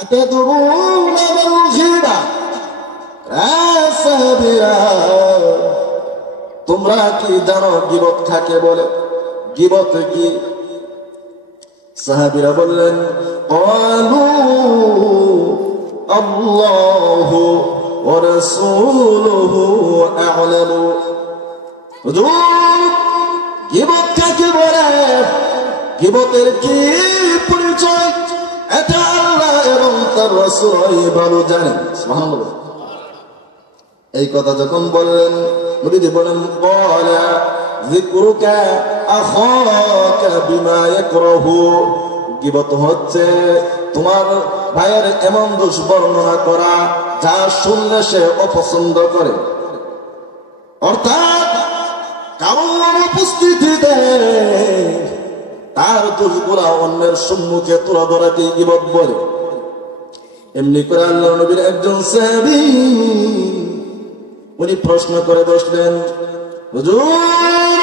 আতাদরুনা মাল গীবা আসাবিরা, তোমরা কি জানো গীবত কাকে বলে? গীবত কি? সাহাবীরা বললেন ক্বালু আল্লাহু ওয়া রাসূলুহু আ'লামু। হুজুর, গীবত কাকে বলে? গীবতের কি পরিচয়? এটা আল্লাহ এবং তার রাসূল ভালো জানেন। সুবহানাল্লাহ। এই কথা যখন বললেন, নবীজি বলেন ক্বালা যিকরুকা আখাকা বিমা ইয়াকরাহু। গীবত হচ্ছে তোমার ভাইয়ের এমন দোষ বর্ণনা করা যা শুনলে সে অপছন্দ করে। অর্থাৎ কারোর অনুপস্থিতিতে তার দোষগুলা অন্যের সম্মুখে তুলে ধরাকে গীবত বলে। এমনি করে আল্লাহর নবীর একজন সাহাবী উনি প্রশ্ন করে বসলেন, হুজুর,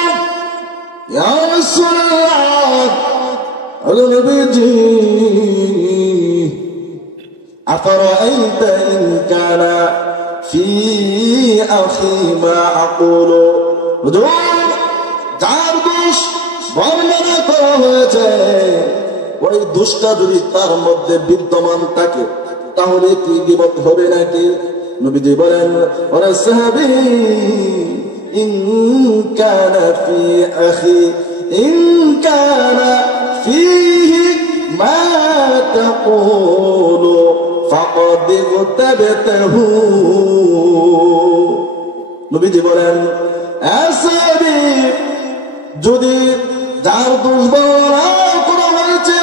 ইয়া রাসূলুল্লাহ, আল্লাহর নবীজি, আফরাআইতা ইন কানা ফি আখি মা আকুলু। হুজুর, যার দোষ বর্ণনা করা হয়েছে ওই দোষটা যদি তার মধ্যে বিদ্যমান থাকে তাহলে কি গীবত হবে নাকি? নবীজি বলেন, ওরে সাহাবী, ইন কানা ফি আখি ইন কানা ফীহি মা তাকুলু ফাকাদ ইগতাবতাহু। নবীজি বলেন, সাহাবী, যদি যার দোষ বর্ণনা করা হয়েছে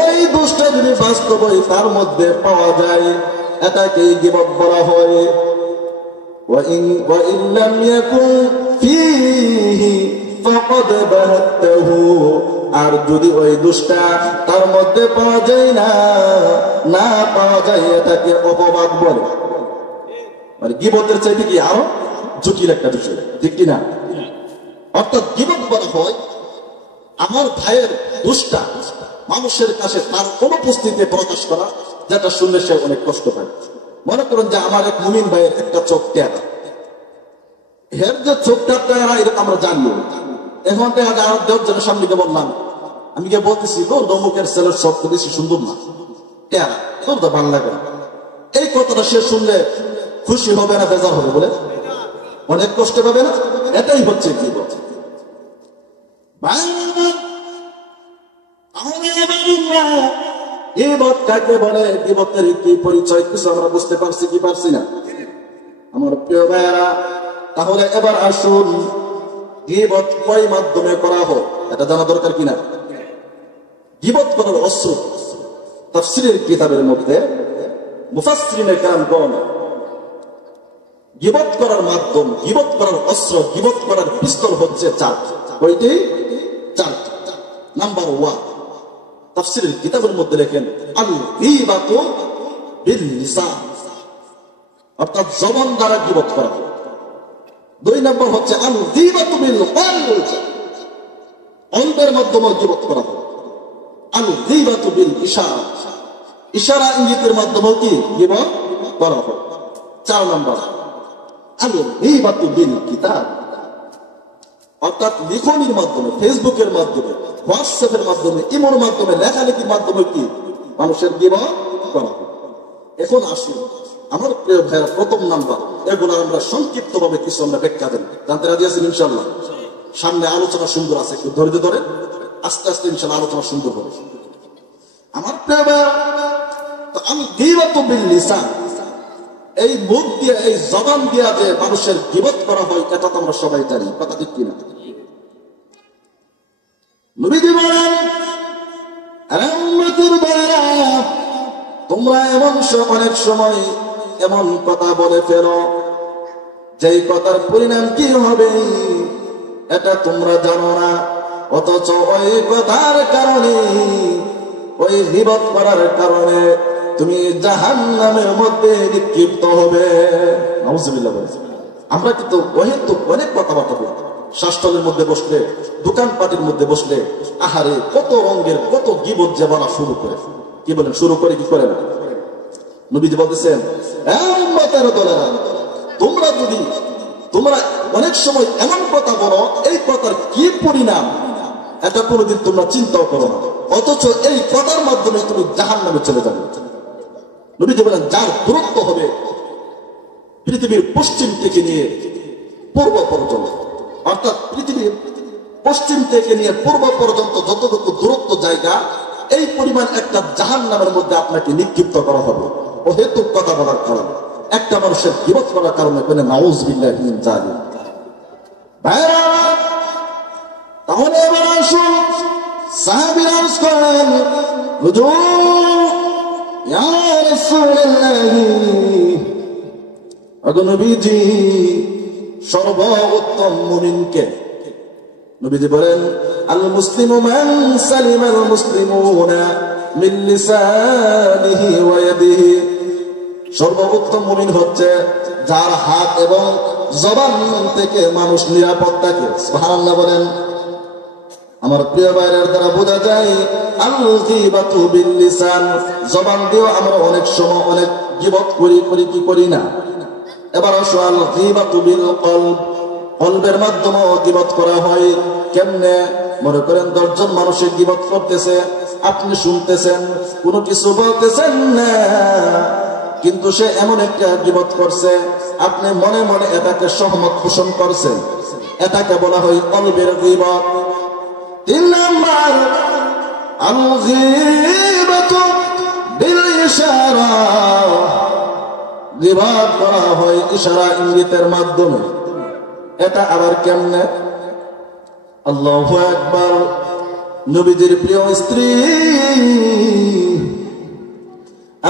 ওই দোষটা যদি বাস্তবে তার মধ্যে পাওয়া যায় এটাকে গীবত বলা হয়। ওয়াইন লাম ইয়াকুন ফীহি ফাকাদ বাহাতাহু। আর যদি ওই দোষটা তার মধ্যে পাওয়া যায় না পাওয়া যায় এটাকে অপবাদ বলে। মানে গীবতের চাইতে কি আরো জটিল একটা বিষয়, ঠিক কিনা? অর্থাৎ গীবত বলা হয় আমার ভাইয়ের দোষটা মানুষের কাছে তার অনুপস্থিতিতে প্রকাশ করা, যেটা শুনলে সে অনেক কষ্ট পায়। মনে করুন যে আমার এক মুমিন ভাইয়ের একটা চোখ টেরা, এর যে চোখটা টেরা এটা আমরা জানবো। এখন দশজনের সামনে বললাম, আমি কে বলতেছি তো অমুকের ছেলের চোখ তো বেশি সুন্দর না, টেরা, তোর তো ভালো লাগে। এই কথাটা সে শুনলে খুশি হবে না বেজার হবে? বলে অনেক কষ্ট পাবে না? এটাই হচ্ছে গীবত। গীবত কাকে বলে? গীবতের কি পরিচয় কিছু আমরা বুঝতে পারছি কি পারছি না আমার প্রিয় ভাইয়েরা? তাহলে এবার আসুন, গীবত কয় মাধ্যমে করা হয় এটা জানা দরকার কিনা? গীবত করার অস্ত্র তাফসীরের কিতাবের মধ্যে মুফাসসিরিনে কেরামগণ গীবত করার মাধ্যম, গীবত করার অস্ত্র, গীবত করার পিস্তল হচ্ছে চারটি। কয়টি? চারটি। নাম্বার 1, তাফসীরের কিতাবের মধ্যে লেখেন আল গীবাতু বিল লিসান, অর্থাৎ জবান দ্বারা গীবত করা হয়। 2 নম্বর হচ্ছে আল গীবাতু বিল কলব, অন্তরের মাধ্যমে গীবত করা হয়। আল গীবাতু বিল ইশারা, ইশারা ইঙ্গিতের মাধ্যমে কি গীবত করা হয়। 4 নম্বর আল গীবাতু বিল কিতাব, অর্থাৎ লিখনির মাধ্যমে, ফেসবুকের মাধ্যমে, হোয়াটসঅ্যাপের মাধ্যমে, ইমোর মাধ্যমে, লেখালেখির মাধ্যমে কি মানুষের গীবত করা হয়। এখন আসুন আমার প্রিয় ভাইয়েরা, প্রথম নাম্বার, এগুলো আমরা সংক্ষিপ্ত ভাবে কিছু আমরা ব্যাখ্যা দেন। জানতে রাজি আছেন ইনশাআল্লাহ? সামনে আলোচনা সুন্দর আছে, একটু ধৈর্য ধরে আস্তে আস্তে ইনশাআল্লাহ আলোচনা সুন্দর হবে। আমার প্রিয় ভাইয়েরা, তো আমি গীবত বিল লিসান, এই মুখ দিয়ে, এই জবান দিয়া যে মানুষের গীবত করা হয় এটা তো আমরা সবাই জানি, কথা ঠিক কিনা? নবীজি বলেন, তোমরা অনেক সময় এমন কথা বলে ফেলো যেই কথার পরিণাম কি হবে এটা তোমরা জানো না, অথচ ওই কথার কারণে, ওই গীবত করার কারণে তুমি জাহান্নামের মধ্যে নিক্ষিপ্ত হবে। নাউজুবিল্লাহ বলেছে। আমরা কিন্তু অনেক কথাবার্তা বলি, শাস্ত্রের মধ্যে বসলে, দোকানপাটের মধ্যে বসলে, আহারে কত রঙের কত গীবত যে বলা শুরু করে, কি বলেন, শুরু করে কি করে না? নবীজি বলতেছেন, উম্মতের দলেরা, তোমরা অনেক সময় এমন কথা বলো, এই কথার কি পরিণাম এটা কোনোদিন তোমরা চিন্তাও করো না, অথচ এই কথার মাধ্যমে তুমি জাহান্নামে চলে যাবে। নবীজি বলেন, যার দূরত্ব হবে পৃথিবীর পশ্চিম থেকে নিয়ে পূর্ব পর্যন্ত, অর্থাৎ পৃথিবীর পশ্চিম থেকে নিয়ে পূর্ব পর্যন্ত যতটুকু দূরত্ব জায়গা, এই পরিমাণ একটা জাহান্নামের মধ্যে আপনাকে নিক্ষিপ্ত করা হবে অহেতুক কথা বলার কারণে, একটা মানুষের গীবত করার কারণে। নাউযুবিল্লাহি মিন যালিক। তাহলে এবার আসুন, সাহাবীরা আরজ করেন, হুজুর ইয়া রাসূলুল্লাহ, ওগো নবীজি, সর্বোত্তম মুমিনকে? নবীজি বলেন, আল মুসলিমু মান সালিমাল মুসলিমুনা মিন লিসানিহি ওয়া ইয়াদিহি। সর্বোত্তম মুমিন হচ্ছে যার হাত এবং জবান থেকে মানুষ নিরাপদ থাকে। সুবহানাল্লাহ বলেন। আমার প্রিয় ভাইয়ের দ্বারা বোঝা যায় আল গীবাতু বিল লিসান, জবান দিয়েও আমরা অনেক সময় অনেক গীবত করি কি করি না। এবার আসো আল গীবাতু বিল কলব, কলবের মাধ্যমে গীবত করা হয়। কেমনে? মনে করেন 10 জন মানুষের গীবত করতেছে, আপনি শুনতেছেন, কোনো কিছু বলতেছেন না, কিন্তু সে এমন একটা গীবত করছে, আপনি মনে মনে এটাকে সহমত পোষণ করছেন, এটাকে বলা হয় কলবের গীবত। 3 নাম্বার, আল গীবাতু বিল ইশারা, গীবত করা হয় ইশারা ইঙ্গিতের মাধ্যমে। এটা আবার কেমনে? আল্লাহু আকবার। নবীজির প্রিয় স্ত্রী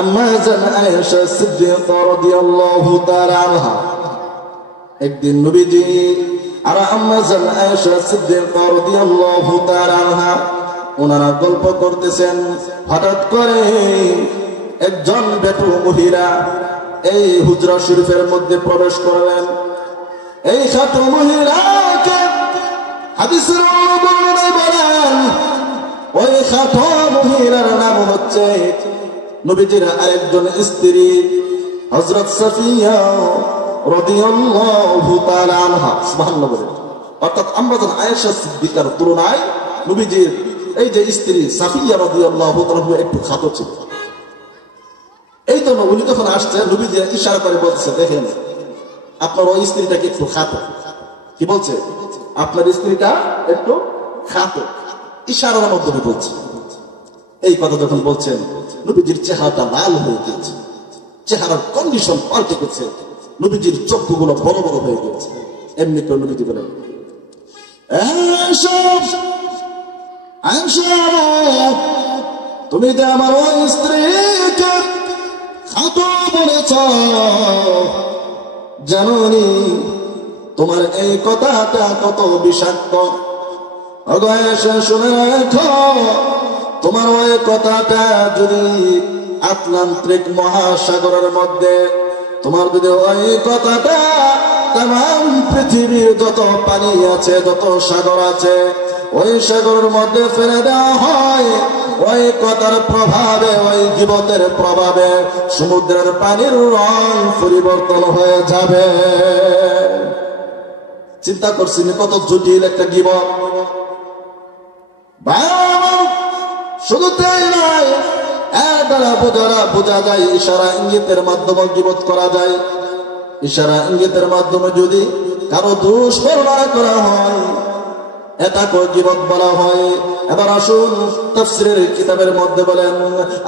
আম্মা জান আয়েশা সিদ্দিকা রাদিয়াল্লাহু তাআলা আনহা, একদিন নবীজি আর আম্মা জান আয়েশা সিদ্দিকা রাদিয়াল্লাহু তাআলা আনহা ওনারা গল্প করতেছেন। হঠাৎ করে একজন বেটু মহিলা এই হুজরা শরীফের মধ্যে প্রবেশ করলেন। এই ছাত্র মহিলাকে হাদিসের বর্ণনায় বলেন, ওই ছাত্র মহিলার নাম হচ্ছে নবীজির আরেকজন স্ত্রী হযরত সাফিয়া রাদিয়াল্লাহু তাআলা আনহা। সুবহানাল্লাহ বলেন। অর্থাৎ আম্মা জান আয়েশা সিদ্দিকার তুলনায় নবীজির এই যে স্ত্রী সাফিয়া রাদিয়াল্লাহু তাআলা একটু খাটো ছিল। এই তো উনি যখন আসছে, নবীজি ইশারা করে বলছে, দেখেন আপনার ওই স্ত্রীটাকে একটু খাটো। কি বলছে? আপনার স্ত্রীটা একটু খাটো, ইশারার মাধ্যমে বলছে। এই কথা যখন বলছেন, নবীজির চেহারাটা লাল হয়ে গিয়েছে, চেহারার কন্ডিশন পাল্টে গেছে, নবীজির চক্ষুগুলো বড় বড় হয়ে গেছে। এমনি করে নবীজি বলেন, তুমি যে আমার ওই স্ত্রীকে খাটো বলেছ, জানোনি তোমার এই কথাটা কত বিষাক্ত? শুনে রাখো, তোমার ওই কথাটা যদি আটলান্টিক মহাসাগরের মধ্যে, তোমার যদি ওই কথাটা তাম পৃথিবীর যত পানি আছে, যত সাগর আছে, ওই সাগরের মধ্যে ফেলে দেওয়া হয়, ওই কথার প্রভাবে, ওই গীবতের প্রভাবে সমুদ্রের পানির রং পরিবর্তন হয়ে যাবে। চিন্তা করছি কত জটিল একটা গীবত। শুধু তাই নয়, এর দ্বারা বোঝা যায় ইশারা ইঙ্গিতের মাধ্যমে গীবত করা যায়। ইশারা ইঙ্গিতের মাধ্যমে যদি কারো দোষ বর্ণনা করা হয়, এটাকে গীবত বলা হয়। এবার আসুন তাফসীরের কিতাবের মধ্যে বলেন,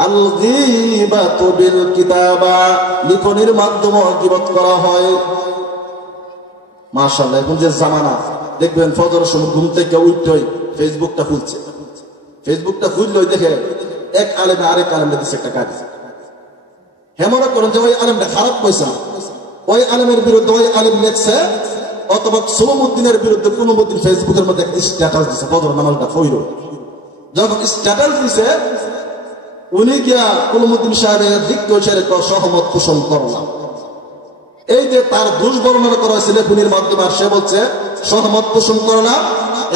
আল গীবাতু বিল কিতাবা, লিখনের মাধ্যমে গীবত করা হয়। মাশাআল্লাহ, এখন যে জামানা, দেখবেন ফজর সময় ঘুম থেকে উঠতেই ফেসবুকটা খুলছে, ফেসবুকটা খুললেই দেখে এক আলেমে আরেক আলেমে দিচ্ছে একটা কাজ। হেমরা করেন যে ওই আলেমটা খারাপ কইছে, ওই আলেমের বিরুদ্ধে ওই আলেম লিখছে, অথবা সুলমউদ্দিনের বিরুদ্ধে কুলুমউদ্দিন ফেসবুকের মধ্যে একটা স্ট্যাটাস দিচ্ছে, ফজর নামাজটা পড়ল। যখন স্ট্যাটাস দিছে, উনি গিয়া কুলুমউদ্দিন সাহেবের দিকদর্শের সহমত পোষণ করলাম। এই যে তার দোষ বর্ণনা করা হয়েছিল খুনির মাধ্যমে, আর সে বলছে সহমত পোষণ করলাম,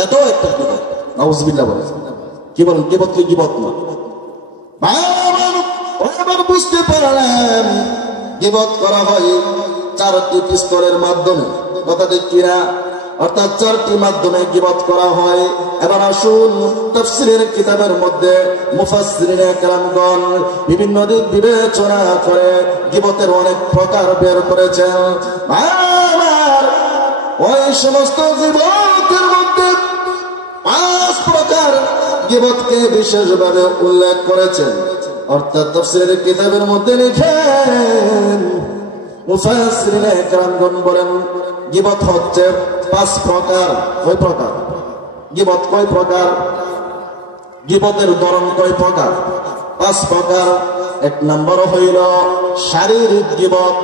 এটাও একটা নাউজুবিল্লাহ বলে। কি বলেন? গীবত কি গীবত না? এবার বুঝতে পারলেন গীবত করা হয় 4টি স্তরের মাধ্যমে, কথা ঠিক কিনা? অর্থাৎ 4টি মাধ্যমে গীবত করা হয়। এবার আসুন তাফসীরের কিতাবের মধ্যে মুফাসসিরিনে কেরামগণ বিভিন্ন দিক বিবেচনা করে গীবতের অনেক প্রকার বের করেছেন। আর ওই সমস্ত গীবতের মধ্যে 5 প্রকার গীবতকে বিশেষভাবে উল্লেখ করেছেন। অর্থাৎ তাফসীরের কিতাবের মধ্যে লিখেন মুফাসসিরিনে কেরামগণ বলেন গীবত হচ্ছে 5 প্রকার। কয় প্রকার গীবত? কয় প্রকার? গীবতের ধরন কয় প্রকার? 5 প্রকার। 1 নম্বর হইল শারীরিক গীবত।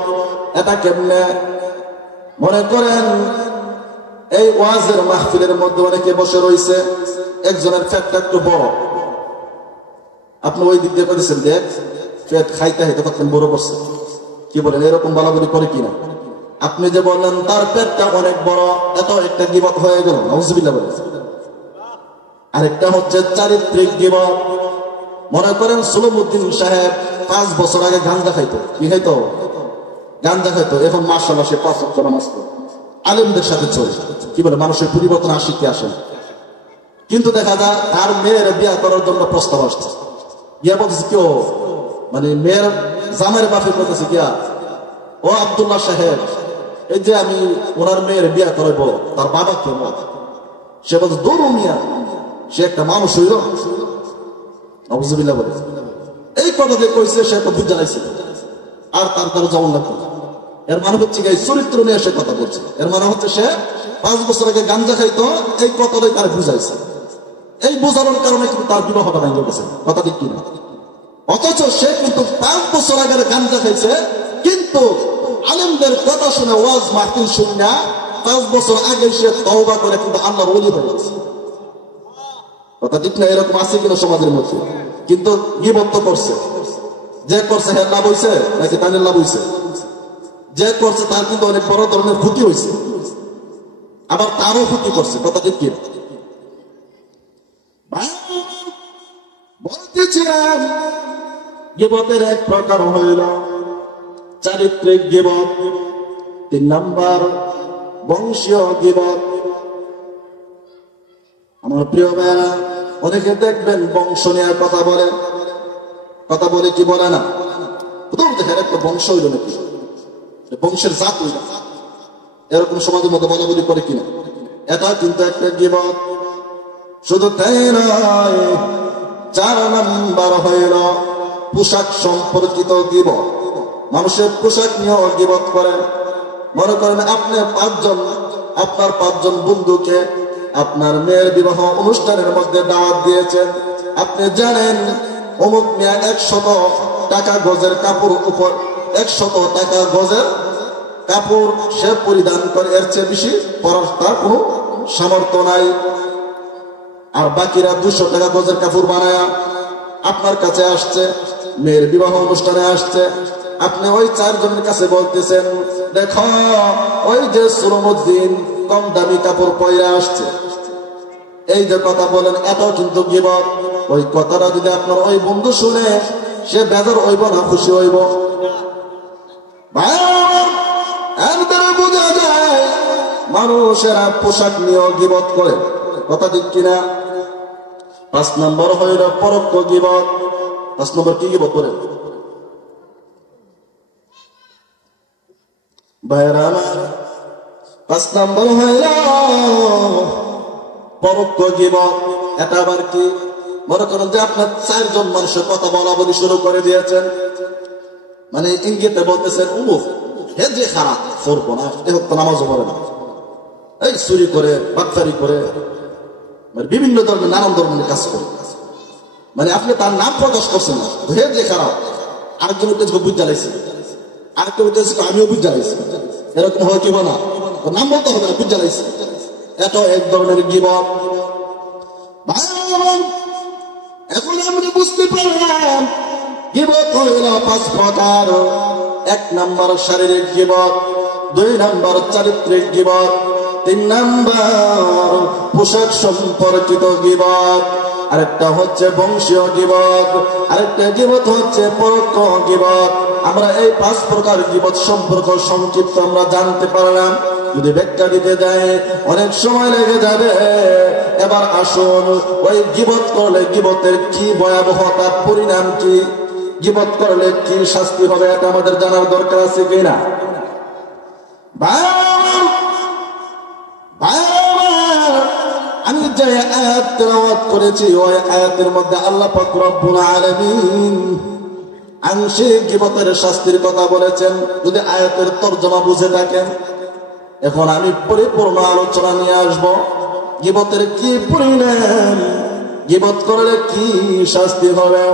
এটা কেমনে? মনে করেন এই ওয়াজের মাহফিলের মধ্যে অনেকে বসে রয়েছে, একজনের পেটটা একটু বড়, আপনি ওই দিক দিয়ে করেছেন, দেখ পেট খাইতে খাইতে কতক্ষণ বড় করছে, কি বলেন? এরকম বলাবলি করে কিনা? আপনি যে বললেন তার পেটটা অনেক বড়, এত একটা গীবত হয়ে গেল, নাউজুবিল্লাহ বলেন। আরেকটা হচ্ছে চারিত্রিক গীবত। মনে করেন সুলমউদ্দিন সাহেব 5 বছর আগে গাঁজা খাইতো। কি খাইতো? গাঁজা খাইতো। এখন মাশাআল্লাহ সে 5 ওয়াক্ত নামাজ পড়ে, আলেমদের সাথে চলে। কি বলে? মানুষের পরিবর্তন আসে কি আসে না? কিন্তু দেখা যায় তার মেয়ের বিয়ে করার জন্য প্রস্তাব আসছে, গিয়া বলতেছে কেউ, মানে মেয়ের জামের বাপে বলতেছে গিয়া, ও আব্দুল্লাহ সাহেব, এই যে আমি ওনার মেয়ের বিয়ে করাইব, তার বাবা কেমন? সে বলছে দৌড় মিয়া, সে একটা মানুষ হইল। নাউজুবিল্লাহ বলে এই কথা যে কইছে সে তো বুঝ জ্বালাইছে, আর তার জমন লাগবে। এর মানে হচ্ছে এই চরিত্র নিয়ে সে কথা বলছে। এর মানে হচ্ছে সে 5 বছর আগে গাঞ্জা খাইতো, এই কথাটাই তার বুঝাইছে। এই বোঝানোর কারণে কিন্তু তার বিবাহটা ভেঙে গেছে, কথা ঠিক কিনা? অথচ সে কিন্তু 5 বছর আগে গাঞ্জা খাইছে, কিন্তু আলেমদের কথা শুনে ওয়াজ মাহফিল শুনে 5 বছর আগে সে তওবা করে কিন্তু আল্লাহর ওলি হয়ে গেছে, কথা ঠিক না? এরকম আছে কিনা সমাজের মধ্যে? কিন্তু গীবত তো করছে, যে করছে হ্যাঁ লাভ হইছে নাকি তাদের লাভ হইছে? যে করছে তার কিন্তু অনেক বড় ধরনের ক্ষতি হয়েছে, আবার তারও ক্ষতি করছে, কথা ঠিক কিনা? বলতেছিলাম গীবতের 1 প্রকার হইল চারিত্রিক গীবত। 3 নাম্বার বংশীয় গীবত। আমার প্রিয় ভাইরা, অনেকে দেখবেন বংশ নিয়ে কথা বলে কি বলে না? প্রথম দেখেন একটা বংশ হইল নাকি, বংশের জাত হইল, এরকম সমাজের মধ্যে বলাবলি করে কিনা? এটা কিন্তু একটা গীবত। শুধু তাই নয়, 4 নাম্বার হইল পোশাক সম্পর্কিত গীবত। মানুষের পোশাক নিয়েও গীবত করে। মনে করেন আপনি আপনার 5 জন বন্ধুকে আপনার মেয়ের বিবাহ অনুষ্ঠানের মধ্যে দাওয়াত দিয়েছেন। আপনি জানেন অমুক মেয়ে 100 টাকা গজের কাপড়, উপর 100 টাকা গজের কাপড় সে পরিধান করে, এর চেয়ে বেশি পরার তার কোনো সামর্থ্য নাই। আর বাকিরা 200 টাকা গজের কাপড় বানায়া আপনার কাছে আসছে, মেয়ের বিবাহ অনুষ্ঠানে আসছে। আপনি ওই 4 জনের কাছে বলতেছেন, দেখো ওই যে সুলমউদ্দিন কম দামি কাপড় পরে আসছে। এই যে কথা বলেন, এটাও কিন্তু গীবত। ওই কথাটা যদি আপনার ওই বন্ধু শুনে, সে বেজার হইব না খুশি হইব? বোঝা যায় মানুষেরা পোশাক নিয়ে গীবত করে, কথা ঠিক কিনা? 5 নম্বর হইল পরোক্ষ গীবত। 5 নম্বর কি গীবত করে ভাইরা আমার? 5 নম্বর হইল পরোক্ষ গীবত। এটা আবার কি? মনে করেন যে আপনার 4 জন মানুষের কথা বলা বলি শুরু করে দিয়েছেন, মানে ইঙ্গিতে বলতেছেন উমুক হে যে খারাপ করবো না, এ হোক নামাজও পড়ে না, এই চুরি করে, বাটপারি করে, মানে বিভিন্ন ধরনের নানান ধরনের কাজ করে। মানে আপনি তার নাম প্রকাশ করছেন না, হে যে খারাপ। আরেকজন উদ্দেশ্য বুঝ জ্বালাইছে, আরেকটা উদ্দেশ্য আমিও বুঝ জ্বালাইছি। এরকম হয় কি না? নাম বলতে হবে না, বুঝ জ্বালাইছে। এত এক ধরনের গীবত। এখন আমরা বুঝতে পারলাম গীবত হইল 5 প্রকার। 1 নাম্বার শারীরিক গীবত, 2 নাম্বার চারিত্রিক গীবত, 3 নাম্বার পোশাক সম্পর্কিত গীবত, আরেকটা হচ্ছে বংশীয় গীবত, আরেকটা গীবত হচ্ছে পরোক্ষ গীবত। আমরা এই 5 প্রকার গীবত সম্পর্ক সংক্ষিপ্ত আমরা জানতে পারলাম। যদি ব্যাখ্যা দিতে যায় অনেক সময় লেগে যাবে। এবার আসুন, ওই গীবত করলে গীবতের কি ভয়াবহতার পরিণাম কি, গীবত করলে কি শাস্তি হবে, এটা আমাদের জানার দরকার আছে কিনা? আমি যে আয়াত তেলাওয়াত করেছি ওই আয়াতের মধ্যে আল্লাহ পাক রব্বুল আলামিন আংশিক গীবতের শাস্তির কথা বলেছেন। যদি আয়াতের তরজমা বুঝে থাকেন, এখন আমি পরিপূর্ণ আলোচনা নিয়ে আসব। গীবতের কি পরিণাম, গীবত করলে কি শাস্তি হবে।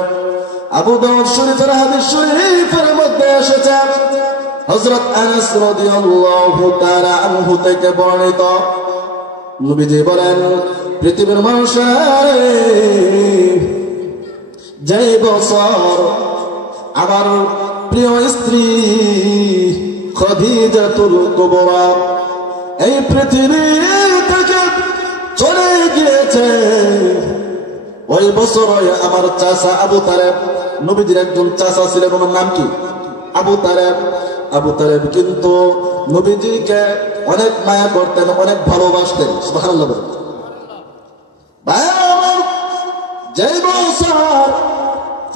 আবু দাউদ শরীফের হাদিস শরীফের মধ্যে এসেছে, হযরত আনাস রাদিয়াল্লাহু তাআলা আনহু থেকে বর্ণিত, নবীজি বলেন, পৃথিবীর মানুষের যে বছর আমার প্রিয় স্ত্রী খাদিজাতুল কুবরা এই পৃথিবী থেকে চলে গিয়েছে, ওই বছর আমার চাচা আবু তালেব, নবীজির একজন চাচা ছিলেন, ওনার নাম কি? আবু তালেব। আবু তালেব কিন্তু নবীজিকে অনেক মায়া করতেন, অনেক ভালোবাসতেন। সুবহানাল্লাহ। যে বছর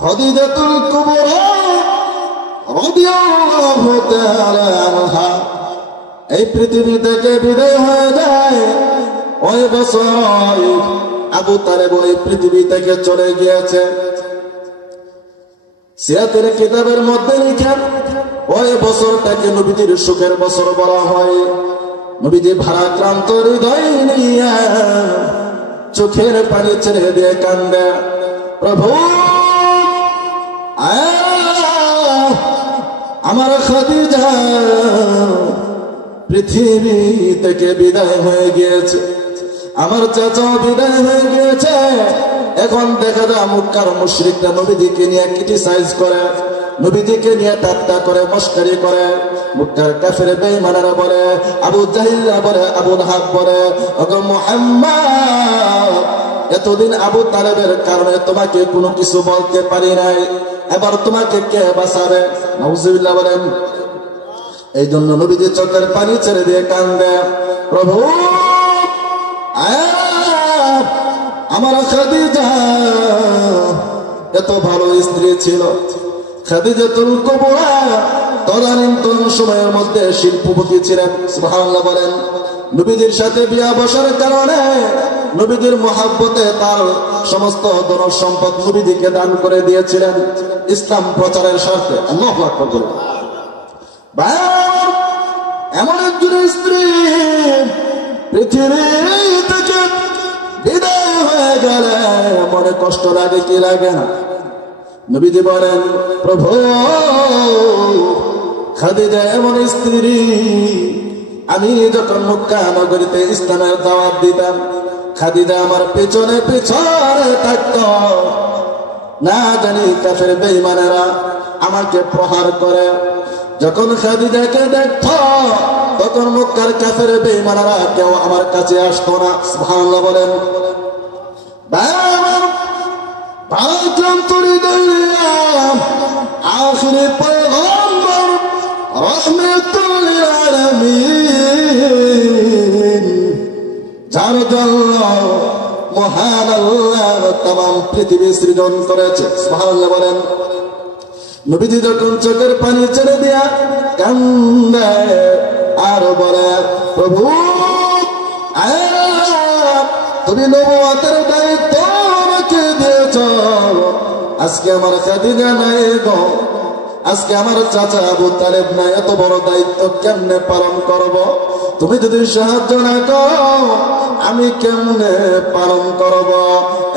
খাদিজাতুল কুবরা রাদিয়াল্লাহু তাআলা আনহা এই পৃথিবী থেকে বিদায় হয়ে যায়, ওই বছর আবু তালেব ওই পৃথিবী থেকে চলে গিয়েছে। সিরাতের কিতাবের মধ্যে লিখেন, ওই বছরটাকে নবীজির সুখের বছর বলা হয়। নবীজি ভারাক্রান্ত হৃদয় নিয়ে চোখের পানি ছেড়ে দিয়ে কান্দে, প্রভু আমার খাদিজা পৃথিবী থেকে বিদায় হয়ে গিয়েছে, আমার চাচা বিদায় হয়ে গিয়েছে। এখন দেখা যায় মক্কার মুশরিকরা নবীজিকে নিয়ে ক্রিটিসাইজ করে, নবীজিকে নিয়ে ঠাট্টা করে, মস্করি করে। মক্কার কাফের বেঈমানরা বলে, আবু জাহিলরা বলে, আবু লাহাব বলে, ওগো মুহাম্মদ, এতদিন আবু তালেবের কারণে তোমাকে কোনো কিছু বলতে পারি নাই, এবার তোমাকে কে বাঁচাবে? নাউজুবিল্লাহ বলেন। এই জন্য নবীজি চোখের পানি ছেড়ে দিয়ে কান্দে, প্রভু আমার খাদিজা এত ভালো স্ত্রী ছিল, খাদিজাতুল কুবরা তদানীন্তন সময়ের মধ্যে শিল্পপতি ছিলেন। সুবহানাল্লাহ বলেন। নবীজির সাথে বিয়া বসার কারণে নবীজির মহাব্বতে তার সমস্ত ধন সম্পদ নবীজিকে দান করে দিয়েছিলেন ইসলাম প্রচারের স্বার্থে। আল্লাহু আকবার বলেন। এমন একজন স্ত্রী পৃথিবী থেকে বিদায় হয়ে গেলে মনে কষ্ট লাগে কি লাগে না? নবীজি বলেন, প্রভু খাদিজা এমন স্ত্রী, আমি যখন মক্কা নগরীতে ইসলামের দাওয়াত দিতাম, খাদিজা আমার পেছনে পেছনে থাকত, না জানি কাফের বেঈমানেরা আমাকে প্রহার করে। যখন খাদিজাকে দেখত তখন মক্কার কাফের বেঈমানেরা কেউ আমার কাছে আসতো না। সুবহানাল্লাহ বলেন। আখিরি পয়গম্বর রাহমাতুল লিল আলামিন, যার জন্য মহান আল্লাহ তামাম পৃথিবী সৃজন করেছে। সুবহানাল্লাহ বলেন। নবীজি যখন চোখের পানি ছেড়ে দিয়া কান্দে আর বলে, প্রভু তুমি নবুয়তের দায়িত্ব আমাকে দিয়েছ, আজকে আমার খাদিজা নাই গো, আজকে আমার চাচা আবু তালেব নাই, এত বড় দায়িত্ব কেমনে পালন করব? তুমি যদি সাহায্য না করো আমি কেমনে পালন করব?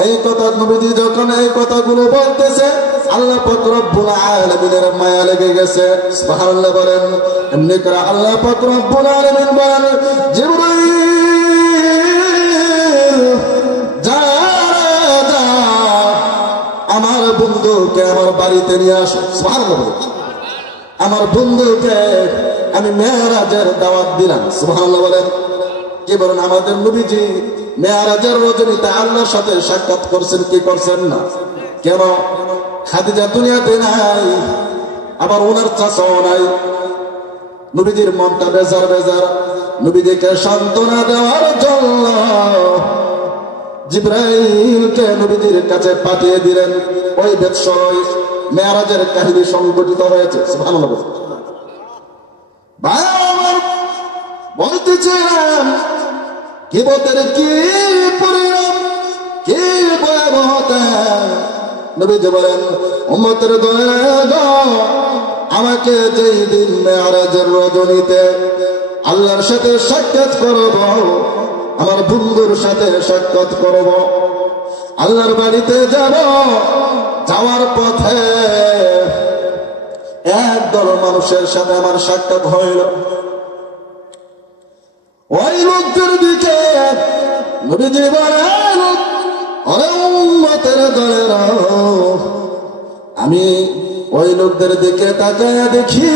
এই কথা নবীজি যখন এই কথাগুলো বলতেছে, আল্লাহ পাক রব্বুল আলামিনের মায়া লেগে গেছে। সুবহানাল্লাহ বলেন। এমনি করে আল্লাহ পাক রব্বুল আলামিন বলেন, জিবরাইল যা যা আমার বন্ধুকে আমার বাড়িতে নিয়ে আসো। সুবহানাল্লাহ। আমার বন্ধুকে আমি মেরাজের দাওয়াত দিলাম। সুবহানাল্লাহ বলেন। কি বলেন? আমাদের নবীজি মেরাজের রজনীতে আল্লাহর সাথে সাক্ষাৎ করছেন কি করছেন না? কেন? খাদিজা দুনিয়াতে নাই, আবার ওনার চাচাও নাই। নবীজির মনটা বেজার বেজার। নবীজিকে সান্ত্বনা দেওয়ার জন্য জিবরাইলকে নবীজির কাছে পাঠিয়ে দিলেন। ওই বেদশয় মেরাজের কাহিনী সংঘটিত হয়েছে। সুবহানাল্লাহ। ভাই আমার বলতেছিলাম গীবতের কি পরিণাম, কি ভয়াবহতা। নবীজি বলেন, উম্মতের দয়া, আমাকে যেই দিন মেরাজের রজনীতে আল্লাহর সাথে সাক্ষাৎ করব, আমার বন্ধুর সাথে সাক্ষাৎ করব, আল্লাহর বাড়িতে যাব, যাওয়ার পথে একদল মানুষের সাথে আমার সাক্ষাৎ হইল। ওই লোকদের দিকে নবীজি বলেন, ওরে উম্মতের দলেরা, আমি ওই লোকদের দিকে তাকায়া দেখি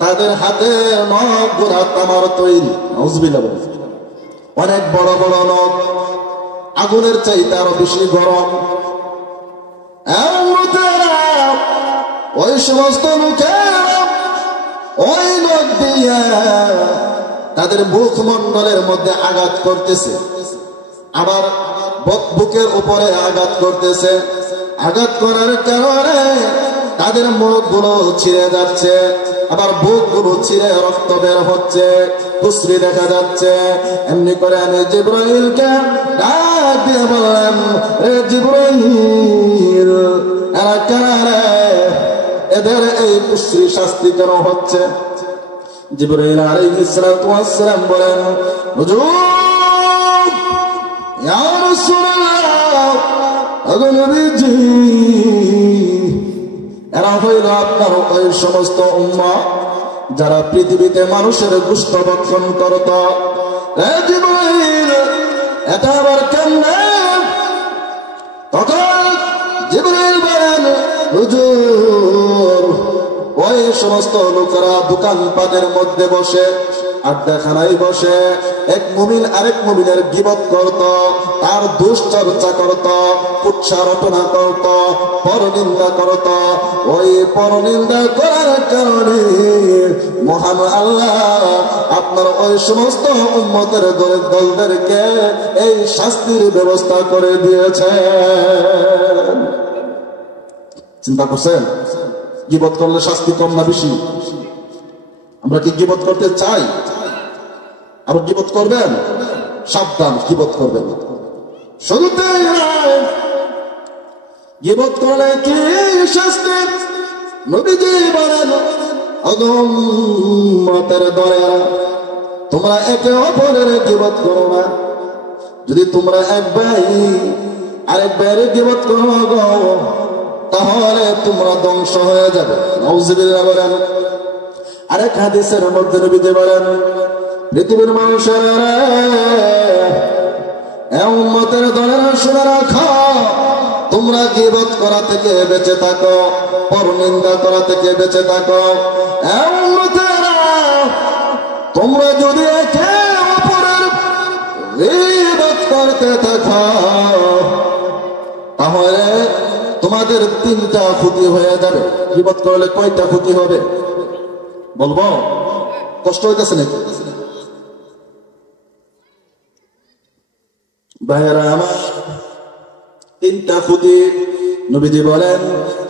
তাদের হাতে নখগুলা তামার তৈরি। নাউযুবিল্লাহ। অনেক বড় বড় নখ, আগুনের চাইতে আরো বেশি গরম। ওই সমস্ত লোকেরা ওই নখ দিয়া তাদের মুখমণ্ডলের মধ্যে আঘাত করতেছে, আবার বুকের উপরে আঘাত করতেছে। আঘাত করার কারণে তাদের মুখগুলো ছিঁড়ে যাচ্ছে, আবার বুকগুলো ছিঁড়ে রক্ত বের হচ্ছে, কুসরি দেখা যাচ্ছে। এমনি করে আমি জিবরাইলকে ডাক দিয়ে বললাম, রে জিবরাইল, এরা কারা? এদের এই কুসরি শাস্তি কেন হচ্ছে? জিবরাইল আলাইহিস সালাতু ওয়াস সালাম বলেন, হুজুর, ইয়া রাসূলুল্লাহ, ওগো নবীজি, এরা হইল আপনার ওই সমস্ত উম্মাহ যারা পৃথিবীতে মানুষের গোশত ভক্ষণ করত। জিবরাইল, এটা আবার কেমনে? তখন জিবরাইল বলেন, হুজুর, ওই সমস্ত লোকেরা দোকানপাটের মধ্যে বসে, আড্ডাখানায় বসে এক মুমিন আরেক মুমিনের গীবত করত, তার দুশ্চর্চা করত, কুৎসারটনা করত, পরনিন্দা করত। ওই পরনিন্দা করার কারণে মহান আল্লাহ আপনার ওই সমস্ত উম্মতের দলদেরকে এই শাস্তির ব্যবস্থা করে দিয়েছেন। চিন্তা করছেন? গীবত করলে শাস্তি কম না বেশি? আমরা কি গীবত করতে চাই? আবার গীবত করবেন? সাবধান, গীবত করবেন না। শুরুতেই গীবত করলে কি শাস্তি? নবীজি বলেন, ওগো উম্মতের দলেরা, তোমরা একে অপরের গীবত করো না। যদি তোমরা এক ভাই আরেক ভাইয়ের গীবত করো গো, তাহলে তোমরা ধ্বংস হয়ে যাবে। নাউযুবিল্লাহ বলেন। আরেক হাদিসের মধ্যে নবীজি বলেন, পৃথিবীর মানুষেরা, উম্মতের দলেরা, শুনে রাখো, তোমরা গীবত করা থেকে বেঁচে থাকো, পরনিন্দা করা থেকে বেঁচে থাকো। উম্মতেরা, তোমরা যদি একে অপরের গীবত করতে থাকো, তাহলে তোমাদের তিনটা ক্ষতি হয়ে যাবে। গীবত করলে কয়টা ক্ষতি হবে বলবো? কষ্ট হইতেছে নাকি ভাইয়েরা আমার? তিনটা ক্ষতি নবীজি বলেন,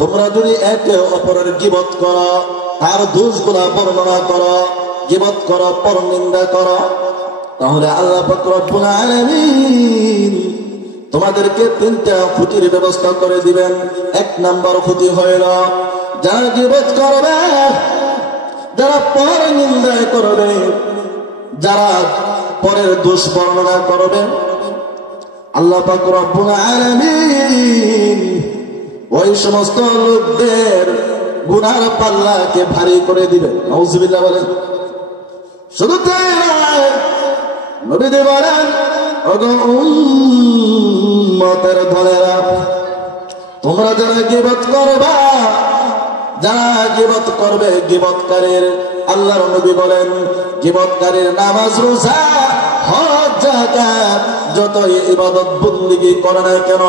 তোমরা যদি একে অপরের গীবত করো, তার দোষগুলা বর্ণনা করো, গীবত করো, পরনিন্দা করো, তাহলে আল্লাহ পাক রব্বুল আলামিন তোমাদেরকে তিনটা ক্ষতির ব্যবস্থা করে দিবেন। এক নাম্বার ক্ষতি হইল, যারা গীবত করবে, যারা পরনিন্দা করবে, যারা পরের দোষ বর্ণনা করবে, আল্লাহ পাক রব্বুল আলামিন ওই সমস্ত লোকদের গুনার পাল্লাকে ভারী করে দিবেন। নাউযুবিল্লাহ বলেন। শুধু তাই নয়, নবীজি বলেন, ওগো উম্মতের দলেরা, তোমরা যারা গীবত করবা, যারা গীবত করবে, গীবতকারীর, আল্লাহর নবী বলেন, গীবতকারীর নামাজ রোজা হজ যাকাত যতই ইবাদত বন্দেগী করে না কেন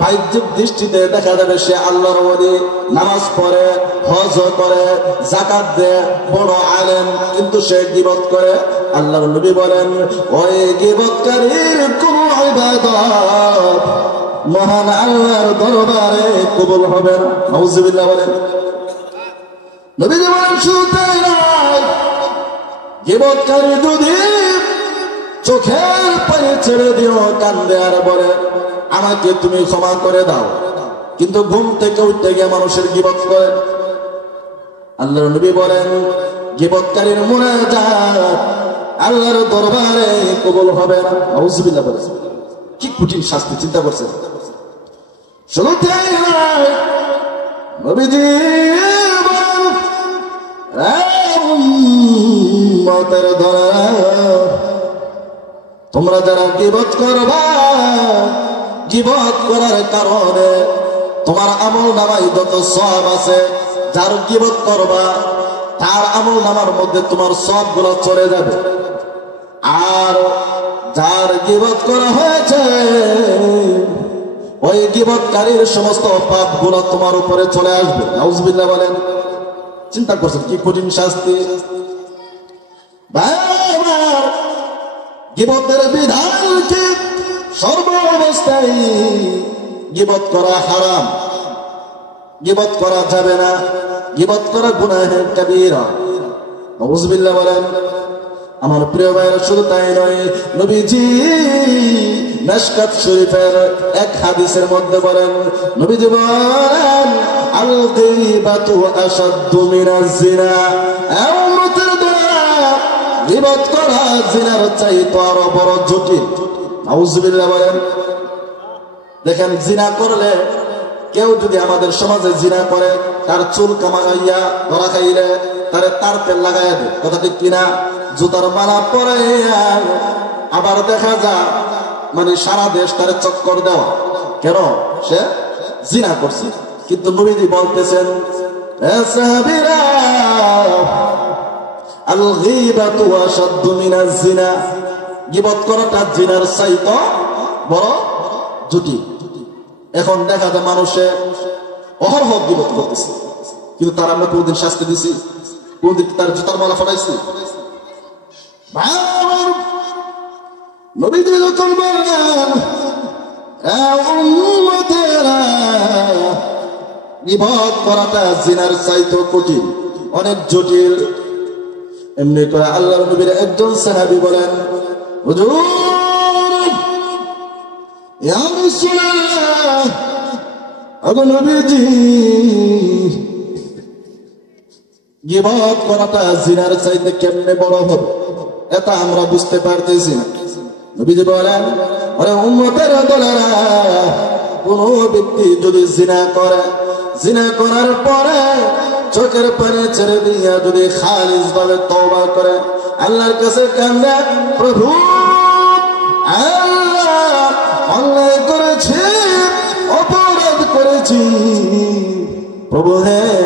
বাহ্যিক দৃষ্টিতে দেখা যাবে সে আল্লাহর ওলি, নামাজ পড়ে, হজ করে, যাকাত দেয়, বড় আলেম, কিন্তু সে গীবত করে। আল্লাহর নবী বলেন ওই গীবতকারীর কোনো ইবাদত মহান আল্লাহর দরবারে কবুল হবে না। নাউজুবিল্লাহ বলেন। নবী বলেন শুধু তাই নয়, গীবতকারী যদি চোখের পানি ছেড়ে দিও, কান্দে আর বলে আমাকে তুমি ক্ষমা করে দাও, কিন্তু ঘুম থেকে উঠতে গিয়ে মানুষের গীবত করে, আল্লাহর নবী বলেন গীবতকারীর মুনাজাত আল্লাহর দরবারে কবুল হবে না। নাউজুবিল্লাহ বলেন। কি কঠিন শাস্তি চিন্তা করছেন। শুধু তাই নয়, নবীজি উম্মতের দলেরা তোমরা যারা গীবত করবা, গীবত করার কারণে তোমার আমল নামায় যত সওয়াব আছে, যার গীবত করবা তার আমল নামার মধ্যে তোমার সওয়াবগুলো চলে যাবে, আর যার গীবত করা হয়েছে ওই গীবতকারীর সমস্ত পাপগুলো তোমার উপরে চলে আসবে। নাউজুবিল্লাহ বলেন। চিন্তা করছেন কি কঠিন শাস্তি। গীবতের বিধান কি? সর্ব অবস্থায় গীবত করা হারাম, গীবত করা যাবে না, গীবত করা গুনাহে কাবীরা। নাউজুবিল্লাহ বলেন। আমার প্রিয় ভাইরা শুধু তাই নয়, নবীজি মিশকাত শরীফের এক হাদিসের মধ্যে বলেন, নবীজি বলেন আল গীবাতু আশাদ্দু মিনাজ জিনা, উম্মতের দোয়া গীবত করা জিনার চাইতে আরো বড় জটিল। নাউজুবিল্লাহ বলেন। দেখেন জিনা করলে, কেউ যদি আমাদের সমাজে জিনা করে, তার চুল কামাইয়া ধরা খাইলে তার তেল লাগাইয়া দেয়, কথা ঠিক কিনা? জুতার মালা পরে আবার দেখা যায় মানে সারা দেশ তার চক্কর দেওয়া, কেন? সে জিনা করছে। কিন্তু নবীজি বলতেছেন আল গীবাতু আশাদ্দু মিনাজ জিনা, গীবত করাটা জিনার চাইতে বড় জটিল। এখন দেখা যায় মানুষে অহরহ গীবত করতেছে, কিন্তু তার আমরা কোনদিন শাস্তি দিছি? কোনদিন তার জুতার মালা ফাটাইছি? নবীজি যখন বললেন উম্মতেরা গীবত করাটা জিনার চাইতে কঠিন, অনেক জটিল, এমনি করে আল্লাহর নবীর একজন সাহাবী বলেন হুজুর ইয়া রাসূলুল্লাহ, ওগো নবীজি গীবত করাটা জিনার চাইতে কেমনে বড় হবে, এটা আমরা বুঝতে পারতেছি না। নবীজি বলেন ওরে উম্মতের দলেরা, কোন ব্যক্তি যদি জিনা করে, জিনা করার পরে চোখের পানি ছেড়ে দিয়া যদি খালিস ভাবে তওবা করে, আল্লাহর কাছে কান্দে প্রভু আল্লাহ অন্যায় করেছি, অপরাধ করেছি প্রভু, হ্যাঁ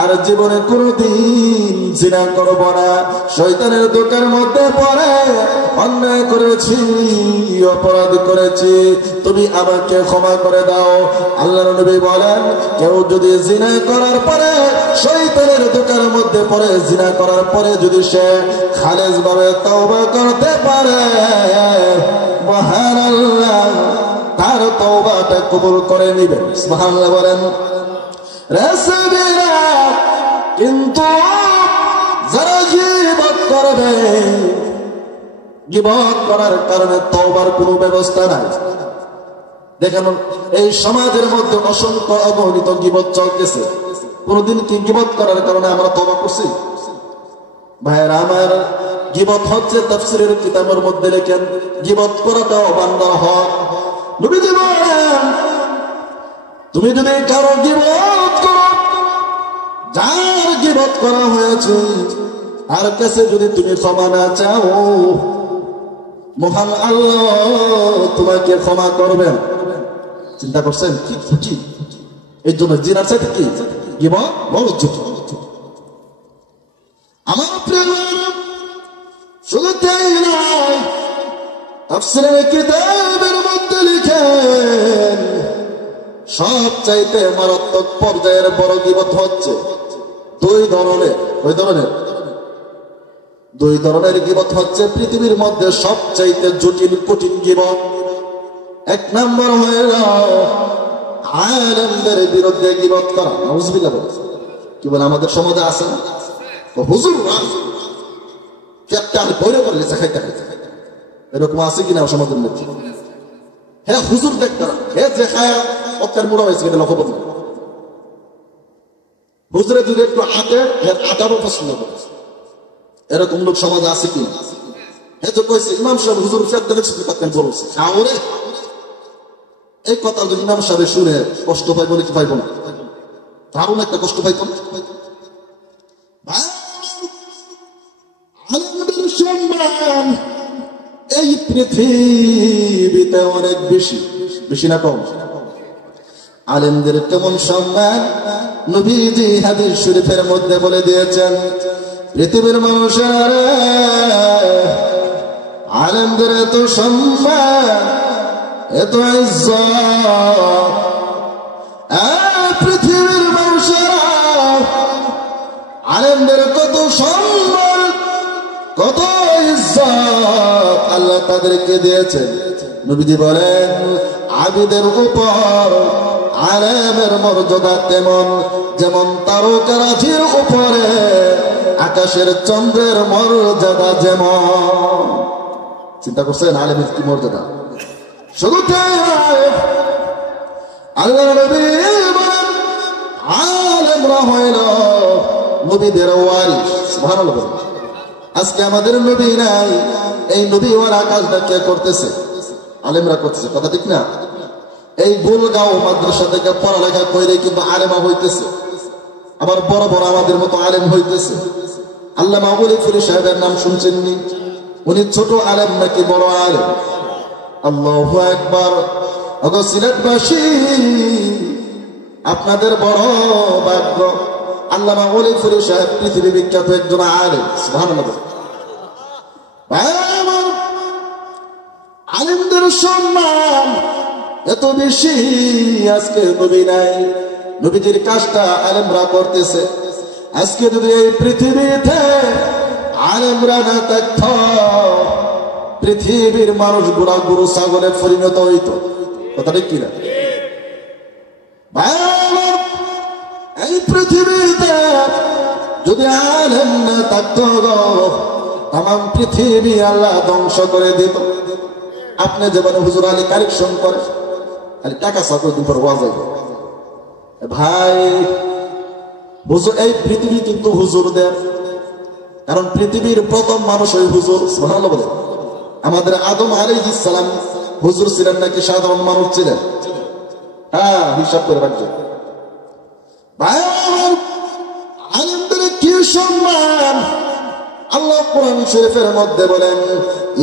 আর জীবনে কোনদিন জিনা করব না, শয়তানের দোকানের মধ্যে পড়ে অন্যায় করেছি, অপরাধ করেছি, তুমি আমাকে ক্ষমা করে দাও। আল্লাহর নবী বলেন কেউ যদি জিনা করার পরে শয়তানের দোকানের মধ্যে পড়ে, জিনা করার পরে যদি সে খালেজ ভাবে তওবা করতে পারে, মহান আল্লাহ তার তওবাটা কবুল করে নেবেন। সুবহানাল্লাহ বলেন। রাসূলুল্লাহ কিন্তু যারা গীবত করবে, গীবত করার কারণে তওবার কোনো ব্যবস্থা নাই। দেখেন এই সমাজের মধ্যে অসংখ্য অবহেলিত গীবত চলতেছে, কোনদিন কি গীবত করার কারণে আমরা তওবা করছি? ভাইরা আমার, গীবত হচ্ছে তাফসীরের কিতাবের মধ্যে লেখেন গীবত করাটাও বান্দার হক। নবীজি বলেন তুমি যদি কারো গীবত করো, যার গীবত করা হয়েছে তার কাছে যদি তুমি ক্ষমা না চাও, মহান আল্লাহ তোমাকে ক্ষমা করবেন। চিন্তা করছেন কি খুশি? এই জন্য জিনার সাথে কি গীবত বড় জটিল। আমার প্রিয় শুধু তাই নয়, তাফসীরের কিতাবের মধ্যে লিখেন সবচাইতে মারাত্মক পর্যায়ের বড় গীবত হচ্ছে দুই ধরনের। দুই ধরনের গীবত হচ্ছে পৃথিবীর মধ্যে সবচাইতে জটিল কঠিন গীবত। এক নম্বর হয়ে আলেমদের বিরুদ্ধে গীবত করা। নাউযুবিল্লাহ। কি বলে আমাদের সমাজে আছে না, হুজুর পেটটা ভরে করলে খাইতে খাইতে, এরকম আছে কিনা সমাজের মধ্যে? হ্যাঁ হুজুর দেখতে হ্যাঁ যে খায়া অত্যার মুড়া হয়েছে এটা লক্ষ্য করবে। হুজুরে যদি একটু আটে হ্যাঁ আটারও পছন্দ করে, এরকম লোক সমাজে আছে কি? হ্যাঁ তো কইছে ইমাম সাহেব হুজুর ফের দেখে পাতেন বলছে খাওয়ারে, এই কথা যদি ইমাম সাহেব শুনে কষ্ট পাইব নাকি পাইব না? দারুণ একটা কষ্ট পাইত না? আলেমদের সম্মান এই পৃথিবীতে অনেক বেশি, বেশি না কম? আলেমদের কেমন সম্মান নবীজি হাদিস শরীফের মধ্যে বলে দিয়েছেন, পৃথিবীর মানুষের আলেমদের এত সম্মান, এত ইজ্জত, পৃথিবীর মানুষেরা আলেমদের কত সম্মান, কত ইজ্জত আল্লাহ তাদেরকে দিয়েছেন। নবীজি বলেন আবিদের উপর আলেমের মর্যাদা তেমন যেমন তারকারাজির উপরে আকাশের চন্দ্রের মর্যাদা যেমন। চিন্তা করছেন আলেমের কি মর্যাদা? শুধু তাই আল্লাহ নবী বলেন আলেমরা হইল নবীদের ওয়ারিস। সুবহানাল্লাহ। আজকে আমাদের নবী নাই, এই নবী ওয়ার কাজটা কে করতেছে? আলেমরা করতেছে, কথা ঠিক না? এই গোলগাঁও মাদ্রাসা থেকে পড়ালেখা করে কিন্তু আলেমা হইতেছে, আবার বড় বড় আমাদের মতো আলেম হইতেছে। আল্লামা ওলি ফুরি সাহেবের নাম শুনছেননি? উনি ছোট আলেম নাকি বড় আলেম? আল্লাহু আকবার। ওগো সিলেটবাসী, আপনাদের বড় ভাগ্য, আল্লামা ওলি ফুরি সাহেব পৃথিবী বিখ্যাত একজন আলেম। সুবহানাল্লাহ। আলেমদের সম্মান এত বেশি, আজকে নবী নাই, নবীজির কাজটা আলেমরা করতেছে। আজকে যদি এই পৃথিবীতে আলেমরা না থাকত, পৃথিবীর মানুষ গুড়া গরু ছাগলে পরিণত হইত। কথা ঠিক কিনা? এই পৃথিবীতে যদি আলেম না থাকত, তাম পৃথিবী আল্লাহ ধ্বংস করে দিত। আপনি যেমন হুজুর আলী কারেকশন করে, খালি টাকা ছাত্র দিন পর ওয়াজ ভাই, হুজুর এই পৃথিবী কিন্তু হুজুর দেন, কারণ পৃথিবীর প্রথম মানুষ ওই হুজুর। সুবহানাল্লাহ বলে। আমাদের আদম আলাইহিস সালাম হুজুর ছিলেন নাকি সাধারণ মানুষ ছিলেন? হ্যাঁ, হিসাব করে রাখবেন ভাই। আলেমদের কি সম্মান! আল্লাহ কোরআন শরীফের মধ্যে বলেন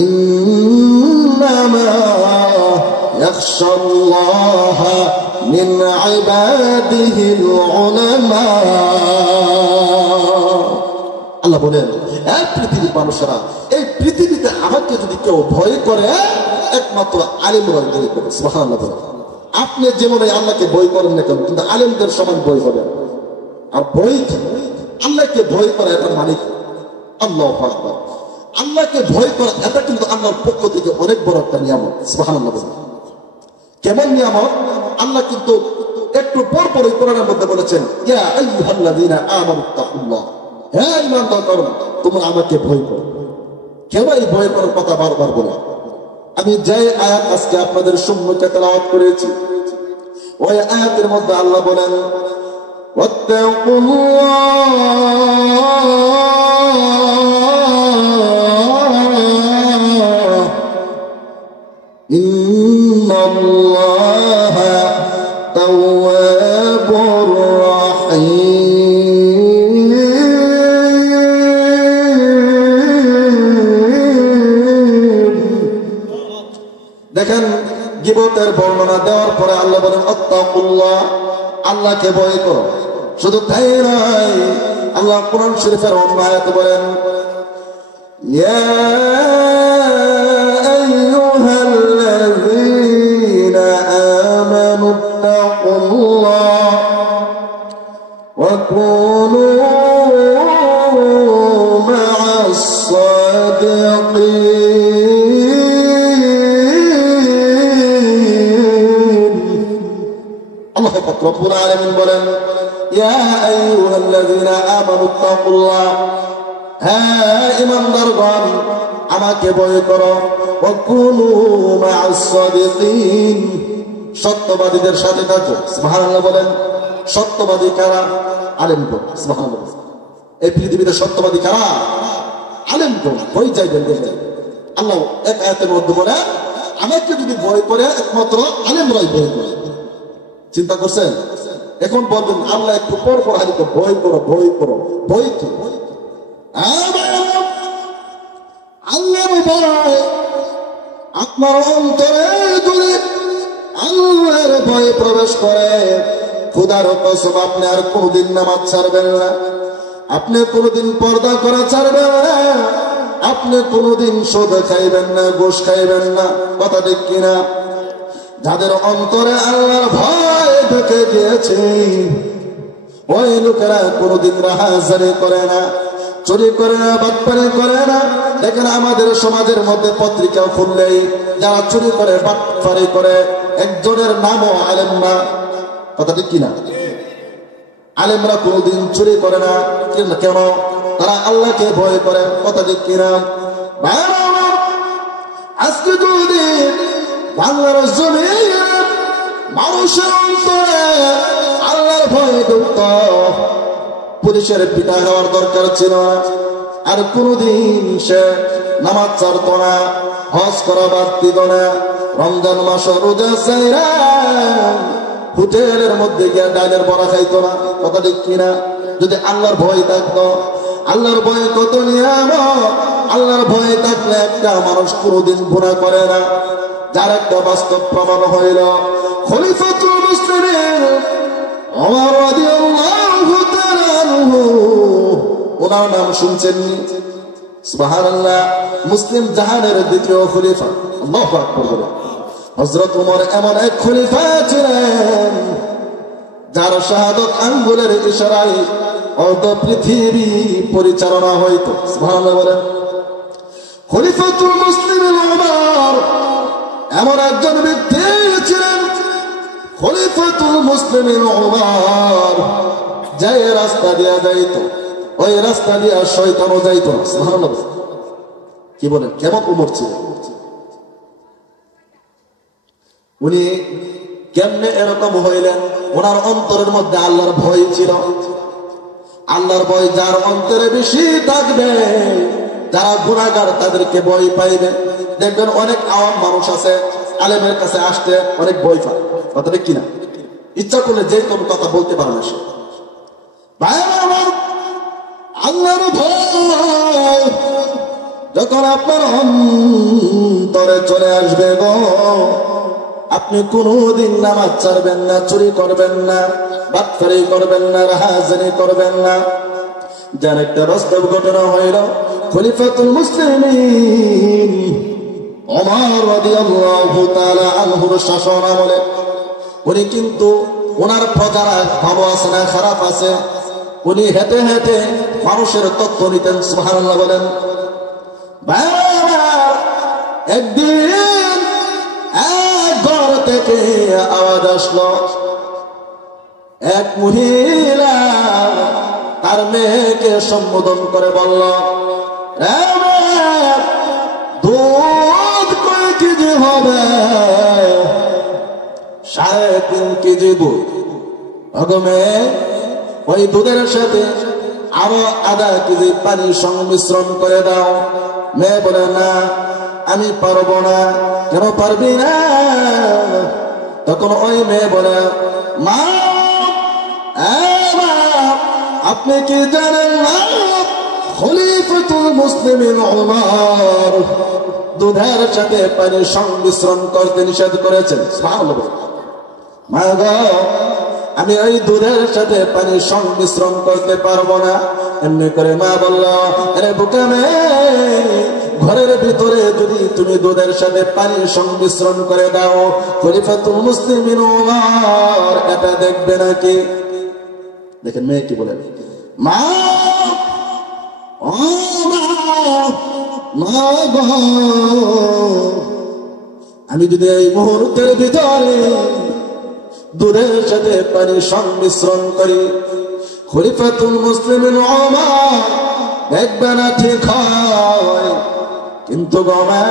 ইন্নামা ইয়াখশাল্লাহা মিন ইবাদিহিল উলামা। আল্লাহ বলেন এই পৃথিবীর মানুষেরা, এই পৃথিবীতে আমাকে যদি কেউ ভয় করে একমাত্র আলেমরা ভয় করে। সুবহানাল্লাহ। আপনি যেমন আল্লাহকে ভয় করেন না কেন, কিন্তু আলেমদের সমান ভয় করেন। আর ভয় আল্লাহকে ভয় করা এটা মানে আল্লাহু আকবার। আল্লাহকে ভয় করা এটা কিন্তু আল্লাহর পক্ষ থেকে অনেক বড় একটা নিয়ামত। সুবহানাল্লাহ। কেমন নিয়ামত? আল্লাহ কিন্তু একটু পর পর কোরআনের মধ্যে বলেছেন ইয়া আইয়ুহাল্লাযীনা আমানুত্তাকুল্লাহ, হে ঈমানদারগণ তোমরা আমাকে ভয় করো। কেন এই ভয় করার কথা বারবার বলে? আমি যে আয়াত আজকে আপনাদের সম্মুখে তেলাওয়াত করেছি, ওই আয়াতের মধ্যে আল্লাহ বলেন ইন্নাল্লাহা তাওয়াবুর রাহিম। দেখেন গীবতের বর্ণনা দেওয়ার পরে আল্লাহ বলেন আত্তাকুল্লাহ, আল্লাহকে ভয় করো। শুধু তাই নয়, আল্লাহ কোরআন শরীফের অন্য আয়াতে বলেন ইয়া আইয়ুহা مع الصادقين الله رب العالمين বলেন يا أيها الذين آمنوا اتقوا الله হ্যাঁ ঈমানদারগণ আমাকে ভয় করো ওয়াকুনু মা'আস সাদিকিন সত্যবাদীদের সাথে থাকো সুবহানাল্লাহ বলেন সত্যবাদী কারা আলেমগণ সুবহানাল্লাহ এই পৃথিবীতে সত্যবাদী কারা আলেমগণ ভয় চাইবেন দেখবেন আল্লাহ এক আয়াতের মধ্যে বলে আমাকে যদি ভয় করে একমাত্র আলেমরাই ভয় করে চিন্তা করছেন এখন বলবেন আল্লাহ একটু পর পর হারিকে ভয় করো ভয় করো ভয় কি আল্লাহর ভয় আপনার অন্তরে যদি আল্লাহর ভয়ে প্রবেশ করে খোদার কসম আপনি আর কোনদিন নামাজ ছাড়বেন না আপনি কোনদিন পর্দা করা ছাড়বেন না আপনি কোনদিন সুদ খাইবেন না ঘুষ খাইবেন না কথা ঠিক কিনা যাদের অন্তরে আল্লাহর ভয় ঢুকে গিয়েছে ওই লোকেরা কোনদিন রাহাজারি করে না চুরি করে না বাটপারি করে না দেখেন আমাদের সমাজের মধ্যে পত্রিকা খুললেই যারা চুরি করে বাটপারি করে একজনের নামও আলেম না কথা ঠিক কিনা আলেমরা কোনদিন চুরি করে না কেন তারা আল্লাহকে ভয় করে কথা ঠিক কিনা আজকে যদি বাংলার জমিনে মানুষের অন্তরে আল্লাহর ভয় ঢুকত পুলিশের পিঠা খাওয়ার দরকার ছিল না আর কোনদিন সে নামাজ ছাড়ত না হজ করা বাদ দিত না রমজান মাস রোজা চাইরা হোটেলের মধ্যে গিয়ে ডাইলের বড়া খাইতো না কথা ঠিক কিনা যদি আল্লাহর ভয় থাকতো আল্লাহর ভয় কত নিয়ামত আল্লাহর ভয় থাকলে একটা মানুষ কোনদিন গুনাহ করে না যার একটা বাস্তব প্রমাণ হইল খলিফাতুল মুসলিমিন ওমর রাদিয়াল্লাহু তাআলা আনহু ওনার নাম শুনছেননি সুবহানাল্লাহ মুসলিম জাহানের দ্বিতীয় খলিফা আল্লাহু আকবার হযরত ওমর এমন এক খলিফা ছিলেন যার শাহাদাত আঙ্গুলের ইশারায় অর্ধ পৃথিবী পরিচালনা হইতো সুবহানাল্লাহ বলেন খলিফাতুল মুসলিমিন ওমর এমন একজন ব্যক্তি ছিলেন খলিফাতুল মুসলিমিন ওমর যে রাস্তা দিয়া যাইতো ওই রাস্তা দিয়া শয়তানও যাইতো না সুবহানাল্লাহ কি বলেন কেমন ওমর ছিলেন উনি কেমনে এরকম হইলেন ওনার অন্তরের মধ্যে আল্লাহর ভয় ছিল আল্লাহর ভয় যার অন্তরে বেশি থাকবে যারা গুনাহগার তাদেরকে ভয় পাইবে দেখবেন অনেক আওয়াম মানুষ আছে আলেমের কাছে আসতে অনেক ভয় পায় কথাটা কিনা ইচ্ছা করলে যে কোনো কথা বলতে পারে না সে আল্লাহর ভয় যখন আপনার অন্তরে চলে আসবে গো আপনি কোনদিন নামাজ ছাড়বেন না চুরি করবেন না বাটপারি করবেন না রাহাজানি করবেন না যার একটা বাস্তব ঘটনা হইল খলিফাতুল মুসলিমিন ওমর রাদিয়াল্লাহু তাআলা আনহুর শাসন আমলে উনি কিন্তু ওনার প্রজারা ভালো আছে না খারাপ আছে উনি হেঁটে হেঁটে মানুষের তথ্য নিতেন সুবহানাল্লাহ বলেন একদিন এক ঘর থেকে আওয়াজ আসলো এক মহিলা তার মেয়েকে সম্বোধন করে বলল দুধ কয় কেজি হবে 3.5 কেজি দুধ ভগমে ওই দুধের সাথে আরো আধা কেজি পানি সংমিশ্রণ করে দাও মেয়ে বলে না আমি পারবো না কেন পারবি না তখন ওই মেয়ে বলে মা আপনি কি জানেন না খলিফাতুল মুসলিমিন ওমর দুধের সাথে পানি সংমিশ্রণ করতে নিষেধ করেছেন সুবহানাল্লাহ মা গো আমি ওই দুধের সাথে পানি সংমিশ্রণ করতে পারবো না এমনি করে মা বলল আরে বোকা মেয়ে ঘরের ভিতরে যদি তুমি দুধের সাথে পানি সংমিশ্রণ করে দাও খলিফাতুল মুসলিমিন ওমর এটা দেখবে নাকি দেখেন মেয়ে কি বলেন মা ও মা গো, আমি যদি এই মুহূর্তের ভিতরে দুধের সাথে পানি সংমিশ্রণ করি, খলিফাতুল মুসলিমিন ওমর দেখবে না ঠিক হয়, কিন্তু গো মা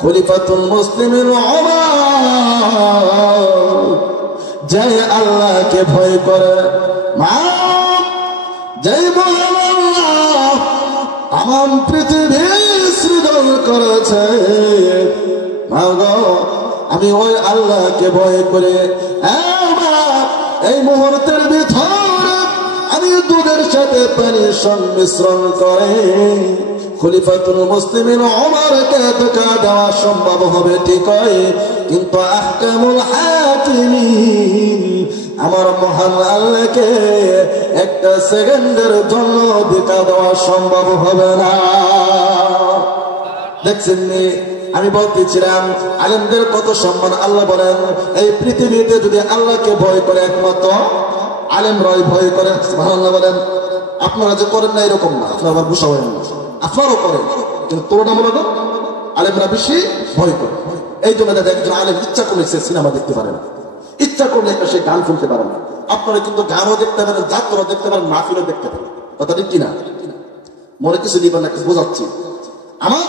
খলিফাতুল মুসলিমিন ওমর যে আল্লাহকে ভয় করে, মা যে মহান আল্লাহ তাম পৃথিবী সৃজন করেছে, মা গো আমি ওই আল্লাহকে ভয় করে এই মুহূর্তের ভিতরে আমি দুধের সাথে পানি সংমিশ্রণ করে খলিফাতুল মুসলিমিন ওমরকে ধোঁকা দেওয়া সম্ভব হবে ঠিক হয়, কিন্তু আহকামুল হাকিমিন আমার মহান আল্লাহকে একটা সেকেন্ডের জন্য ধোঁকা দেওয়া সম্ভব হবে না। দেখছেন নি, আমি বলতেছিলাম আলেমদের কত সম্মান। আল্লাহ বলেন এই পৃথিবীতে যদি আল্লাহকে ভয় করে একমাত্র আলেমরাই ভয় করে। সুবহানাল্লাহ বলেন। আপনারা যে করেন না এরকম না, আপনারা আবার গুসা হবেন না, আপনারাও করেন, কিন্তু তুলনামূলক আলেমরা বেশি ভয় করে। এই জন্য দেখা একজন আলেম ইচ্ছা করলে সে সিনেমা দেখতে পারে না, ইচ্ছা করলে একটা সে গান শুনতে পারে না। আপনারা কিন্তু গানও দেখতে পারেন, যাত্রা দেখতে পারেন, মাহফিলও দেখতে পারেন। কথা ঠিক কিনা? মনে কিছু নিবেন না, কিছু বোঝাচ্ছি। আমার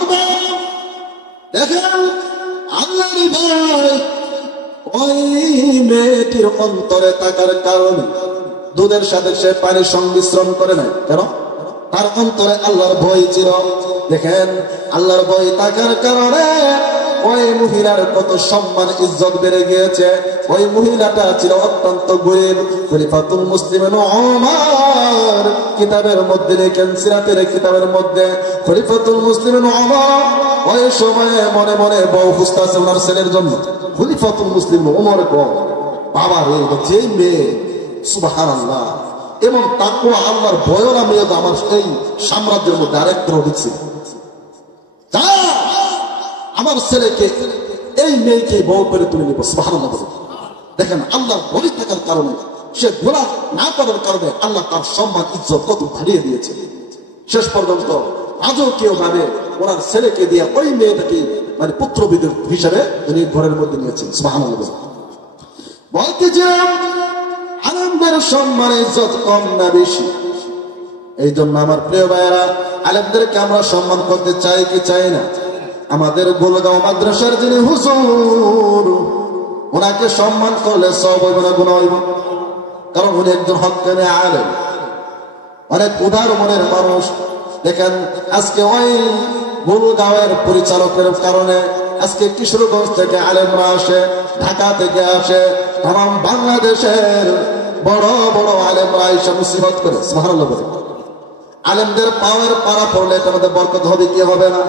দেখেন আল্লাহর ভয় ওই মেয়েটির অন্তরে থাকার কারণে দুধের সাথে সে পানি সংমিশ্রণ করে নাই। কেন? তার অন্তরে আল্লাহর ভয় ছিল। দেখেন আল্লাহর ভয় থাকার কারণে ওই মহিলার কত সম্মান ইজ্জত বেড়ে গিয়েছে। ওই মহিলাটা ছিল অত্যন্ত গরিব। খলিফাতুল মুসলিমিন ওমর কিতাবের মধ্যে লেখেন, সিরাতের কিতাবের মধ্যে খলিফাতুল মুসলিমিন ওমর ওই সময়ে মনে মনে বউ খুঁজতেছে ওনার ছেলের জন্য। খলিফাতুল মুসলিমিন ওমর বাবা রে, যে মেয়ে সুবহানাল্লাহ এবং তাকওয়া আল্লাহর ভয়রা মেয়ে তো আমার এই সাম্রাজ্যের মধ্যে আরেকটা ঢুকছে। আমার ছেলেকে এই মেয়েকে বউ করে তুলে নিব। সুবহানাল্লাহ। দেখেন আল্লাহর ভয় থাকার কারণে সে গোলা না করার কারণে আল্লাহ তার সম্মান ইজ্জত কত বাড়িয়ে দিয়েছে। শেষ পর্যন্ত রাজকীয় ভাবে ওনার ছেলেকে দিয়ে ওই মেয়েটাকে মানে পুত্রবিদুর হিসাবে উনি ঘরের মধ্যে নিয়েছেন। সুবহানাল্লাহ। বলতেছিলাম আলেমদের সম্মান ইজ্জত কম না বেশি? এই জন্য আমার প্রিয় ভাইয়েরা, আলেমদেরকে আমরা সম্মান করতে চাই কি চাই না? আমাদের গোলগাঁও মাদ্রাসার যিনি হুজুর, ওনাকে সম্মান করলে সব হইব না গুনাহ হইব? কারণ উনি একজন হক্কানি আলেম, অনেক উদার মনের মানুষ। দেখেন আজকে ওই গোলগাঁওয়ের পরিচালকের কারণে আজকে কিশোরগঞ্জ থেকে আলেমরা আসে, ঢাকা থেকে আসে, তাম বাংলাদেশের বড় বড় আলেমরা এসে মুসিবত করে। সুবহানাল্লাহ। আলেমদের পাওয়ার পাড়া পড়লে তোমাদের বরকত হবে কি হবে না?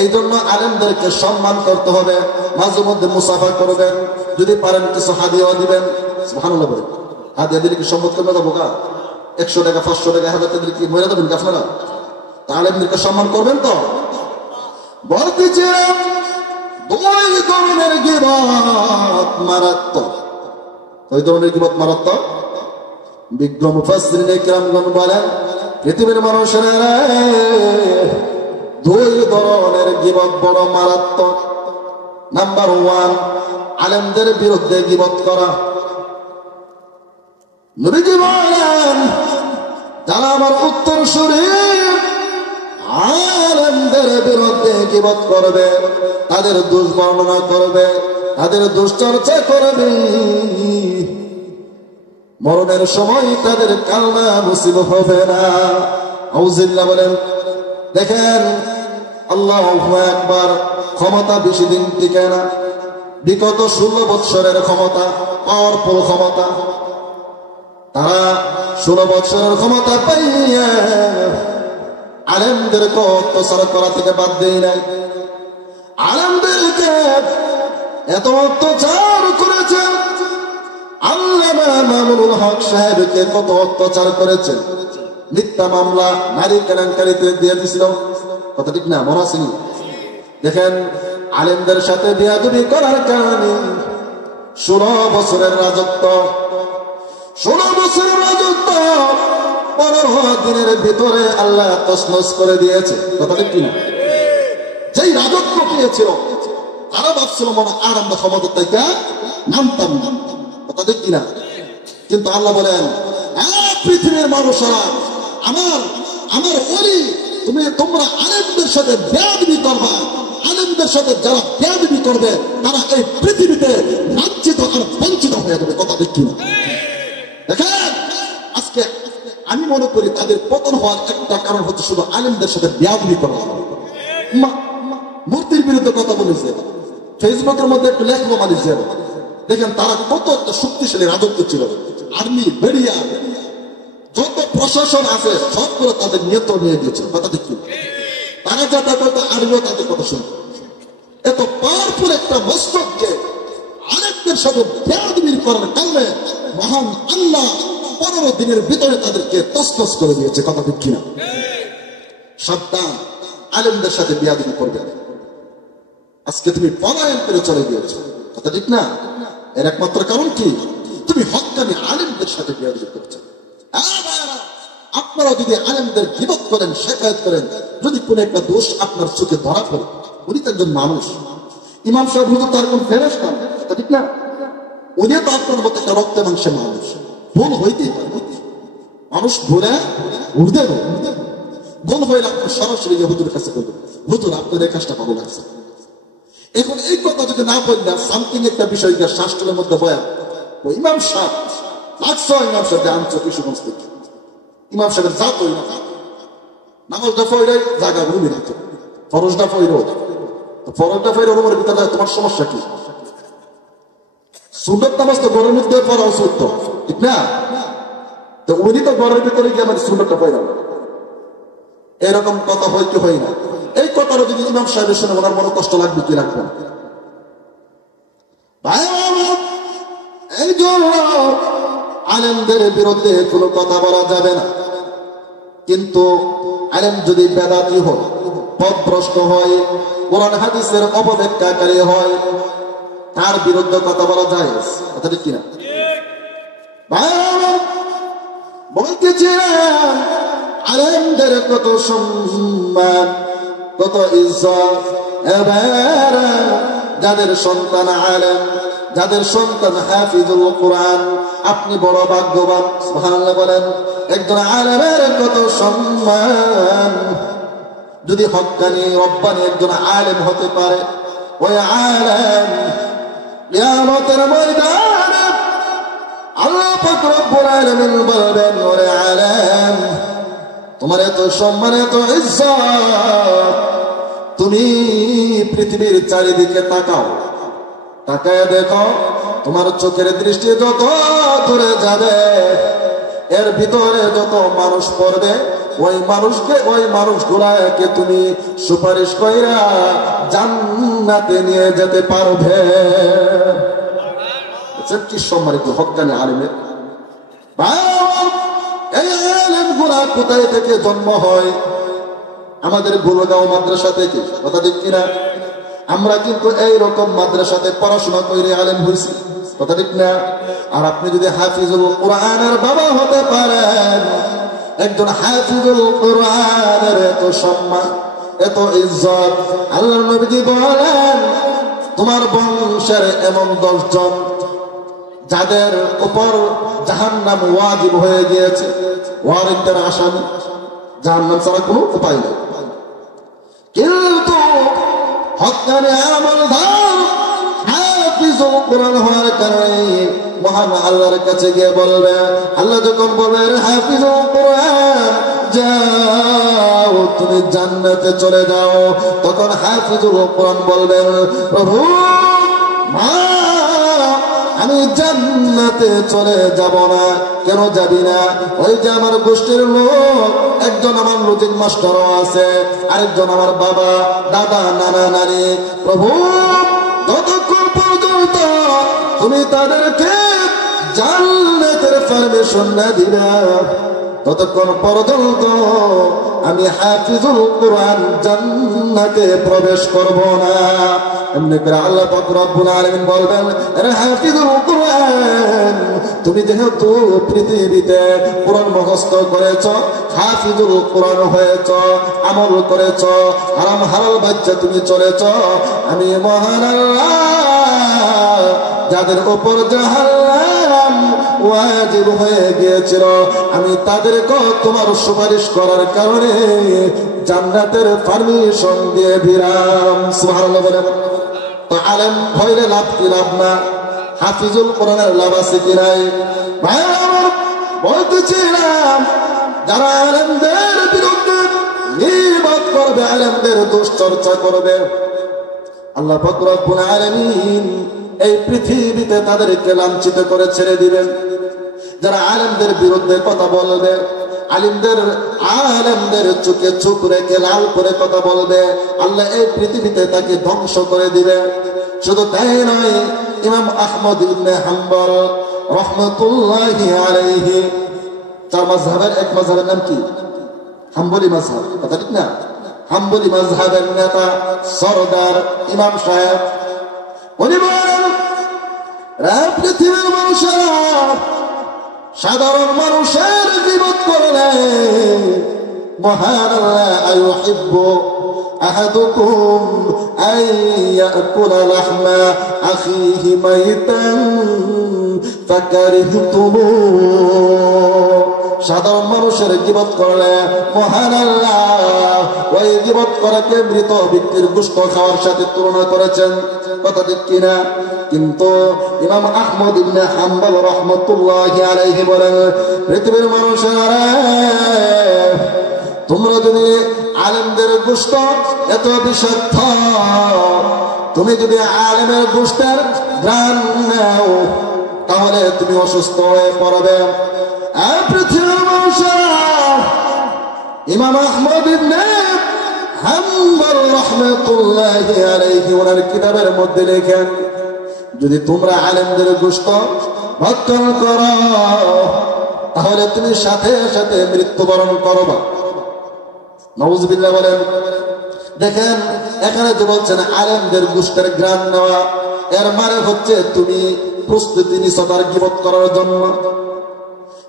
এই জন্য আলেমদেরকে সম্মান করতে হবে, মাঝে মধ্যে মুসাফা করবেন, যদি পারেন কিছু হাদিয়াও দিবেন। সুবহানাল্লাহ। হাদিয়া দিলে কি সম্পদ করবে না? বোকা 100 টাকা 500 টাকা 1000 টাকা দিলে কি মরে যাবেন আপনারা? আলেমদেরকে সম্মান করবেন তো। বলতেছিলাম দুই ধরনের গীবত মারাত্মক। ওই ধরনের গীবত মারাত্মক। বিজ্ঞ মুফাসসিরিনে কিরামগণ বলেন পৃথিবীর মানুষেরা দুই ধরনের গীবত বড় মারাত্মক। নাম্বার 1, আলেমদের বিরুদ্ধে গীবত করা। নবীজি বলেন যারা আমার উত্তরসূরি আলেমদের বিরুদ্ধে গীবত করবে, তাদের দোষ বর্ণনা করবে, তাদের দুশ্চর্চা করবে, মরণের সময় তাদের কালমা নসিব হবে না। আউযুবিল্লাহ বলেন। দেখেন আল্লাহু আকবার, ক্ষমতা বেশি দিন টিকে না। বিগত 16 বৎসরের ক্ষমতা, পাওয়ারফুল ক্ষমতা। তারা 16 বৎসরের ক্ষমতা পাইয়া আলেমদেরকে অত্যাচার করা থেকে বাদ দেয় নাই। আলেমদেরকে এত অত্যাচার করেছে। আল্লামা মামুনুল হক সাহেবকে কত অত্যাচার করেছেন। মিথ্যা মামলা, নারী কেলেঙ্কারিতে দিয়ে দিছিল। কথা ঠিক না? মনে আসেনি? দেখেন আলেমদের সাথে বেয়াদবি করার কারণে 16 বছরের রাজত্ব, 16 বছরের রাজত্ব 15 দিনের ভিতরে আল্লাহ তছনছ করে দিয়েছে। কথা ঠিক কিনা? যেই রাজত্ব পেয়েছিল তারা ভাবছিল মনে আরম্ভ ক্ষমতা থেকে নামতাম না। কথা ঠিক কিনা? কিন্তু আল্লাহ বলেন, পৃথিবীর মানুষেরা, আমার ওলি, তোমরা আলেমদের সাথে বেয়াদবি করবা। আলেমদের সাথে যারা বেয়াদবি করবে তারা এই পৃথিবীতে লাঞ্ছিত আর বঞ্চিত হয়ে যাবে। কথা ঠিক কিনা? দেখেন, আজকে আমি মনে করি তাদের পতন হওয়ার একটা কারণ হচ্ছে শুধু আলেমদের সাথে বেয়াদবি করা। মূর্তির বিরুদ্ধে কথা বলেছে, ফেসবুকের মধ্যে একটু লেখবো মালিছে। দেখেন তারা কত একটা শক্তিশালী রাজত্ব ছিল। আর্মি, বেরিয়া, যত প্রশাসন আছে সবগুলো তাদের নিয়ন্ত্রণ নিয়ে দিয়েছিল। কথা ঠিক কিনা? তারা যাতে করতো আর্মিও তাদের কথা শুনতো। এত পাওয়ারফুল একটা মস্তককে আরেকদের সাথে বেয়াদবি করার কারণে মহান আল্লাহ 15 দিনের ভিতরে তাদেরকে তছনছ করে দিয়েছে। কথা ঠিক কিনা? সাবধান, আলেমদের সাথে বেয়াদবি করবে। আজকে তুমি পলায়ন করে চলে গিয়েছো। কথা ঠিক না? এর একমাত্র কারণ কি? তুমি হক্কানি আলেমদের সাথে বেয়াদবি করছো। আপনারা যদি আলেমদের গীবত করেন, শিকায়ত করেন, যদি কোন একটা দোষ আপনার চোখে ধরা পড়ে, উনি তো একজন মানুষ। ইমাম সাহেব হুজুর তার কোন ফেরেশতা না। কথা ঠিক না? উনি তো আপনার মতো একটা রক্তে মাংসে মানুষ, ভুল হইতেই পারে। মানুষ ভুলে উঠতে ভুল হয়ে আপনার সরাসরি হুজুরের কাছে বলবেন, হুজুর আপনার এই কাজটা ভালো লাগছে। এখন এই কথা যদি না বললাম, সামথিং একটা বিষয় শাস্ত্রের মধ্যে বয়া ইমাম সাহেব লাগছে, ইমাম সাহেব আনছো কিশোরগঞ্জ থেকে, ইমাম সাহেবের জাত হই না, নামাজটা ফয়রাই জায়গা ভূমি রাখতো, ফরজটা ফয়র, ফরজটা ফয়র রুমের ভিতরে তোমার সমস্যা কি? সুন্নত নামাজ তো ঘরের মধ্যে পড়া উচিত, ঠিক না? তো উনি তো ঘরের ভিতরে গিয়ে আমাদের সুন্নতটা ফয়রা, এরকম কথা হয় কি হয় না? এই কথাটা যদি ইমাম সাহেবের শুনে ওনার মনে কষ্ট লাগবে কি লাগবে না? এই জন্য আলেমদের বিরুদ্ধে কোনো কথা বলা যাবে না। কিন্তু আলেম যদি বেদাতি হয়, পথভ্রষ্ট হয়, কোরআন হাদিসের অপব্যাখ্যাকারী হয়, তার বিরুদ্ধে কথা বলা যায়। কথা ঠিক কিনা? বলতেছিলাম আলেমদের কত সম্মান, কত ইজ্জত। এবার যাদের সন্তান আলেম, যাদের সন্তান হাফিজুল কোরআন, আপনি বড় ভাগ্যবান। সুবহানাল্লাহ বলেন। একজন আলেমের কত সম্মান। যদি হক্কানি রব্বানি একজন আলেম হতে পারে, ওই আলেম কিয়ামতের ময়দানে আল্লাহ পাক রব্বুল আলামিন বলবেন, ওরে আলেম, তোমার এত সম্মান, এত ইজ্জত, তুমি পৃথিবীর চারিদিকে তাকাও, তাকায় দেখো, তোমার চোখের দৃষ্টি যত দূরে যাবে, এর ভিতরে যত মানুষ পড়বে, ওই মানুষকে, ওই মানুষগুলাকে তুমি সুপারিশ কইরা জান্নাতে নিয়ে যেতে পারবে। কি সম্মানিত হক্কানি আলেমের। এই আলেমগুলা কোথায় থেকে জন্ম হয়? আমাদের গুরগাঁও মাদ্রাসা থেকে। কথা ঠিক কিনা? আমরা কিন্তু এইরকম মাদ্রাসাতে পড়াশোনা করে আলেম হয়েছি। কথা ঠিক না? আর আপনি যদি হাফিজুল কোরআনের বাবা হতে পারেন, একজন হাফিজুল কোরআনের এত সম্মান, এত ইজ্জত। আল্লাহর নবী বলেন, তোমার বংশের এমন 10 জন যাদের উপর জাহান্নাম ওয়াজিব হয়ে গিয়েছে, ওয়ারেন্টের আসামি, জাহান্নাম ছাড়া কোনো উপায় নেই। কিন্তু হক্কানি আমলদার হাফিজুল কোরআন হওয়ার কারণে মহান আল্লাহর কাছে গিয়ে বলবে, আল্লাহ যখন বলবে হাফিজুল কোরআন যাও, তুমি জান্নাতে চলে যাও, তখন হাফিজুল কোরআন বলবেন, প্রভু আমি জান্নাতে চলে যাব না। কেন যাবি না? ওই যে আমার গোষ্ঠীর লোক, একজন আমার লজিক মাস্টারও আছে, আরেকজন আমার বাবা, দাদা, নানা, নানি। প্রভু ততক্ষণ পর্যন্ত তুমি তাদেরকে জান্নাতের পারমিশন না দিবে, ততক্ষণ পর্যন্ত আমি হাফিজুল কোরআন জান্নাতে প্রবেশ করব না। এমনি করে আল্লাহ পাক রব্বুল আলামিন বলবেন, আরে হাফিজুল কুরআন, তুমি যেহেতু পৃথিবীতে কোরআন মুখস্থ করেছ, হাফিজুল কোরআন হয়েছ, আমল করেছ, হারাম হালাল বাচ্চা তুমি চলেছ, আমি মহান আল্লাহ যাদের উপর জাহান্নাম ওয়াজিব হয়ে গিয়েছিল, আমি তাদেরকে তোমার সুপারিশ করার কারণে জান্নাতের পারমিশন দিয়ে দিলাম। সুবহানাল্লাহ বলেন। তো আলেম হইলে লাভ কি লাভ না? হাফিজুল কোরআনের লাভ আছে কি নাই? ভাই আমার বলতেছিলাম, যারা আলেমদের বিরুদ্ধে গীবত করবে, আলেমদের দুশ্চর্চা করবে, আল্লাহ পাক রব্বুল আলামিন এই পৃথিবীতে তাদেরকে লাঞ্ছিত করে ছেড়ে দিবেন। যারা আলেমদের বিরুদ্ধে কথা বলবে, আলেমদের চোখে চোখ রেখে লাল করে কথা বলবে, আল্লাহ এই পৃথিবীতে তাকে ধ্বংস করে দিবে। শুধু তাই নয়, ইমাম আহমদ ইবনে হাম্বল রাহমাতুল্লাহি আলাইহি, চার মাযহাবের এক মাযহাবের নাম কি? হাম্বলি মাযহাব, কথা ঠিক না? হাম্বলি মাযহাবের নেতা সরদার ইমাম সাহেব উনি বলেন, পৃথিবীর মানুষেরা সাধারণ মানুষের গীবত করলে মহান আল্লাহ আইয়ুহিব্বু আহাদুকুম আন ইয়াকুলা লাহমা আখিহি মাইতান ফাকারিহতুমু। সাধারণ মানুষের গীবত করলে মহান আল্লাহ ওই গীবত করাকে মৃত ব্যক্তির গোশত খাওয়ার সাথে তুলনা করেছেন, কথা ঠিক কিনা? কিন্তু ইমাম আহমদ ইবনে হাম্বল রাহমাতুল্লাহি আলাইহি বলেন, পৃথিবীর মানুষেরা, তোমরা যদি আলেমদের গোশত এত বিষাক্ত, তুমি যদি আলেমের গোশতের ঘ্রাণ নাও তাহলে তুমি অসুস্থ হয়ে পড়বে। পৃথিবীর মানুষেরা, ইমাম আহমদ ইবনে হাম্বল রাহমাতুল্লাহি আলাইহি ওনার কিতাবের মধ্যে লেখেন, যদি তোমরা আলেমদের গোশত ভক্ষণ করো তাহলে তুমি সাথে সাথে মৃত্যুবরণ করবা। নাউযুবিল্লাহ বলেন। দেখেন এখানে যে বলছেন আলেমদের গোশতের ঘ্রাণ নেওয়া, এর মানে হচ্ছে তুমি প্রস্তুতি নিছো তার গীবত করার জন্য।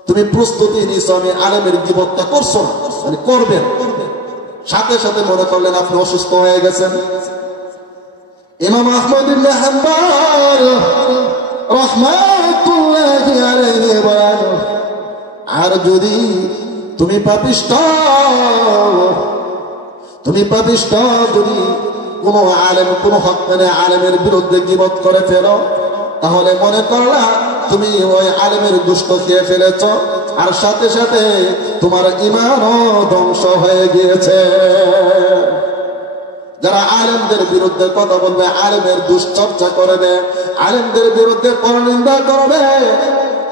তুমি প্রস্তুতি নিছো আমি আলেমের গীবতটা করছো না, মানে করবেন, সাথে সাথে মনে করলেন আপনি অসুস্থ হয়ে গেছেন। ইমাম আহমদ ইবনে হাম্বল রাহমাতুল্লাহি আলাইহি বলেন, আর যদি তুমি পাপিষ্ঠ যদি কোনো আলেম, কোনো হক মানে আলেমের বিরুদ্ধে গীবত করে ফেলো, তাহলে মনে করলা তুমি ওই আলেমের গোশত খেয়ে ফেলেছ, আর সাথে সাথে তোমার ঈমানও ধ্বংস হয়ে গিয়েছে। যারা আলেমদের বিরুদ্ধে কথা বলবে, আলেমের দুশ্চর্চা করবে, আলেমদের বিরুদ্ধে পরনিন্দা করবে,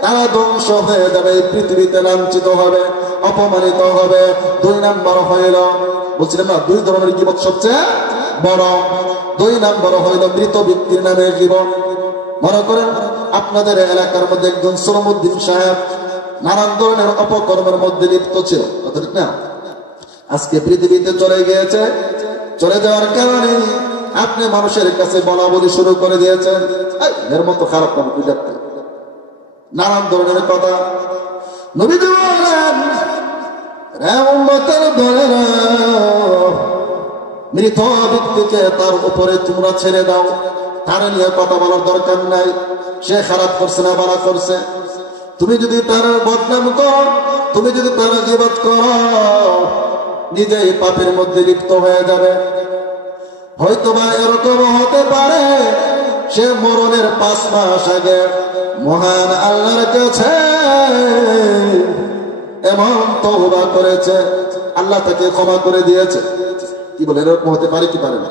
তারা ধ্বংস হয়ে যাবে, এই পৃথিবীতে লাঞ্ছিত হবে, অপমানিত হবে। 2 নাম্বার হইল, বলছিলাম না 2 ধরনের গীবত সবচেয়ে বড়। 2 নাম্বার হইল মৃত ব্যক্তির নামে গীবত। মনে করেন আপনাদের এলাকার মধ্যে একজন সরমুদ্দিন সাহেব নানান ধরনের অপকর্মের মধ্যে লিপ্ত ছিল, কথা ঠিক না? আজকে পৃথিবীতে চলে গিয়েছে, চলে যাওয়ার কারণে আপনি মানুষের কাছে বলা বলি শুরু করে দিয়েছেন, এর মতো খারাপ কাম কি করতে, নানান ধরনের কথা। নবীজি বলেন, উম্মতের দলেরা, মৃত ব্যক্তিকে তার উপরে তোমরা ছেড়ে দাও, তার নিয়ে কথা বলার দরকার নাই, সে খারাপ করছে না ভালো করছে। তুমি যদি তার বদনাম করো, তুমি যদি তার গীবত করো, নিজেই পাপের মধ্যে লিপ্ত হয়ে যাবে। হয়তোবা এরকম হতে পারে সে মরণের 5 মাস আগে মহান আল্লাহর কাছে এমন তওবা করেছে, আল্লাহ তাকে ক্ষমা করে দিয়েছে। কি বলে, এরকম হতে পারে কি পারে না?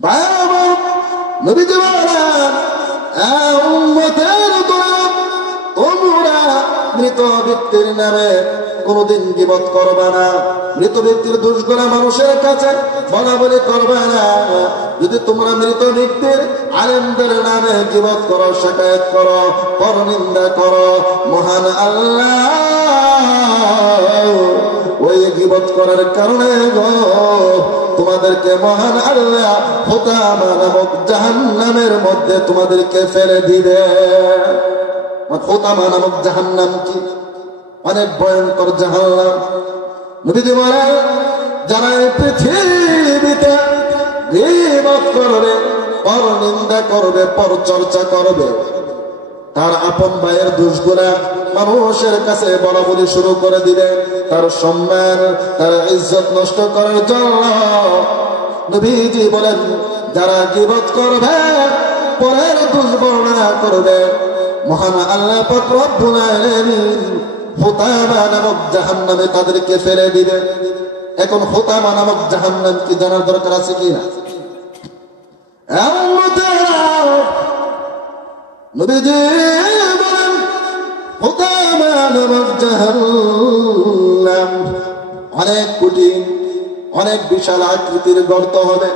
ভাই আমার, নবীজি বলেন, উম্মতের দল, তোমরা মৃত ব্যক্তির নামে কোনদিন গীবত করবে না, মৃত ব্যক্তির দোষগুলা মানুষের কাছে বলা বলি করবে না। যদি তোমরা মৃত ব্যক্তির আলেমদের নামে গীবত করো, শিকায়ত করো, পরনিন্দা করো, মহান আল্লাহ ওই গীবত করার কারণে তোমাদেরকে মহান আল্লাহ হুতামা নামক জাহান্নামের মধ্যে তোমাদেরকে ফেলে দিবে। হুতামা নামক জাহান্নাম কি? অনেক ভয়ঙ্কর জাহান্নাম। নবীজি বলেন, যারা এই পৃথিবীতে গীবত করবে, পরনিন্দা করবে, পরচর্চা করবে, তার আপন ভাইয়ের দোষগুলা মানুষের কাছে বলা বলি শুরু করে দিবে, তার সম্মান, তার ইজ্জত নষ্ট করার জন্য নবীজি বলেন, যারা গীবত করবে, পরের দোষ বর্ণনা করবে, মহান আল্লাহ পাক রব্বুল আলামিন হুতামা নামক জাহান্নামে তাদেরকে ফেলে দিবে। এখন হুতামা নামক জাহান্নাম কি জানার দরকার আছে কি না? নবীজি বলেন, হুতামা নামক জাহান্নাম অনেক কঠিন, অনেক বিশাল আকৃতির গর্ত হবে।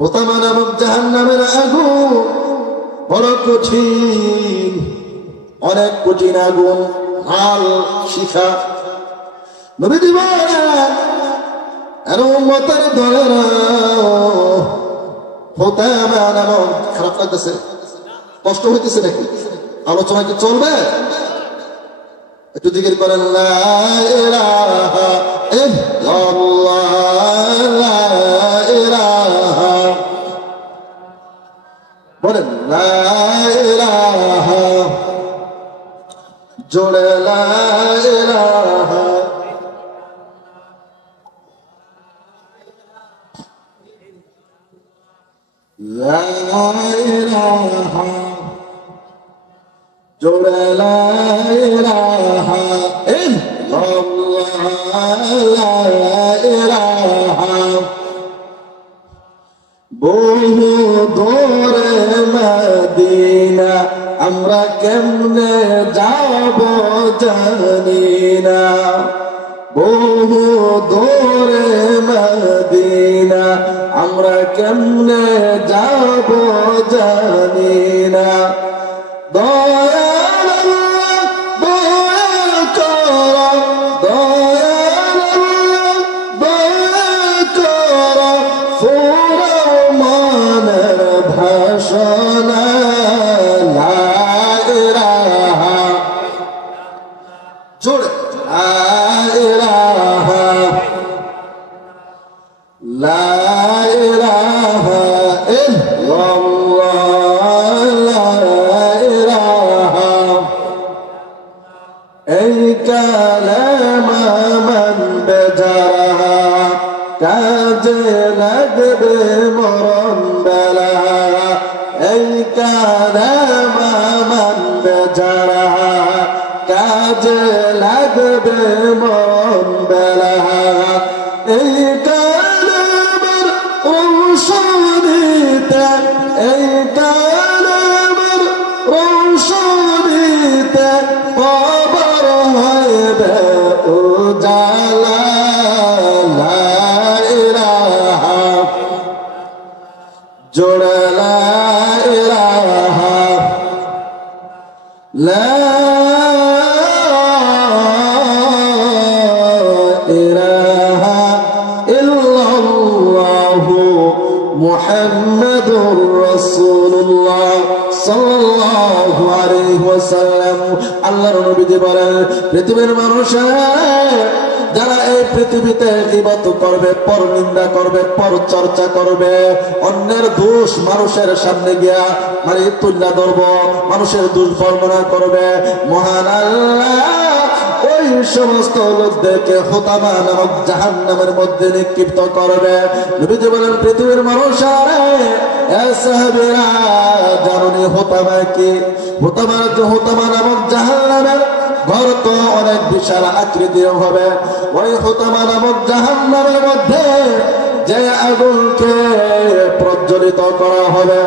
হুতামা নামক জাহান্নামের আগুন বড় কঠিন, অনেক কঠিন আগুন, লাল শিখা। নবীজি বলেন, আর উম্মতের দলেরা হুতামা নামক, খারাপ লাগতেছে, কষ্ট হইতেছে নাকি? আলোচনা কি চলবে? একটু জিকির করেন, লা ইলাহা ইল্লাল্লাহ, লা ইলাহা, বলেন লা ইলাহা, জোরে লা ইলাহা, লা ইলাহা, জোরে লা ইলাহা ইল্লাল্লাহ, লা ইলাহা। বহু দূরে মদিনা আমরা কেমনে যাব জানি না, বহু দূরে মদিনা আমরা কেমনে যাব জানি না। দয়াল আল্লাহ দয়া করো, দয়াল আল্লাহ দয়া করো, ফুরাও মনের ভাষণা, লা ইলাহা, জোরে লা ইলাহা, লা ইলাহা ইল্লাল্লাহ, লা ইলাহা। এই কালেমা মানবে যারা, কাজে লাগবে মরণ বেলা। এই কালেমা মানবে যারা, কাজে লাগবে মরণ বেলা। এই কালেমার রৌশনীতে, এই কালেমার রৌশনীতে কবর হইবে উজালা, লা ইলাহা, জোরে লা ইলাহা, লা ইলাহা ইল্লাল্লাহু মুহাম্মাদুর রাসূলুল্লাহ সাল্লাল্লাহু আলাইহি ওয়াসাল্লাম। আল্লাহর নবীজি বলেন, পৃথিবীর মানুষের যারা এই পৃথিবীতে গীবত করবে, পরনিন্দা করবে, পরচর্চা করবে, অন্যের দোষ মানুষের সামনে গিয়া মানে তুল্লা ধরব, মানুষের দোষ বর্ণনা করবে, মহান আল্লাহ ওই সমস্ত লোকদেরকে হুতামা নামক জাহান্নামের মধ্যে নিক্ষিপ্ত করবে। নবীজি বলেন, পৃথিবীর মানুষেরা সাহাবীরা জানুনি হুতামা কি? হুতামা নামক জাহান্নামের ঘর তো অনেক বিশাল আকৃতির হবে। ওই হুতামা নামক জাহান্নামের মধ্যে যে আগুনকে প্রজ্বলিত করা হবে,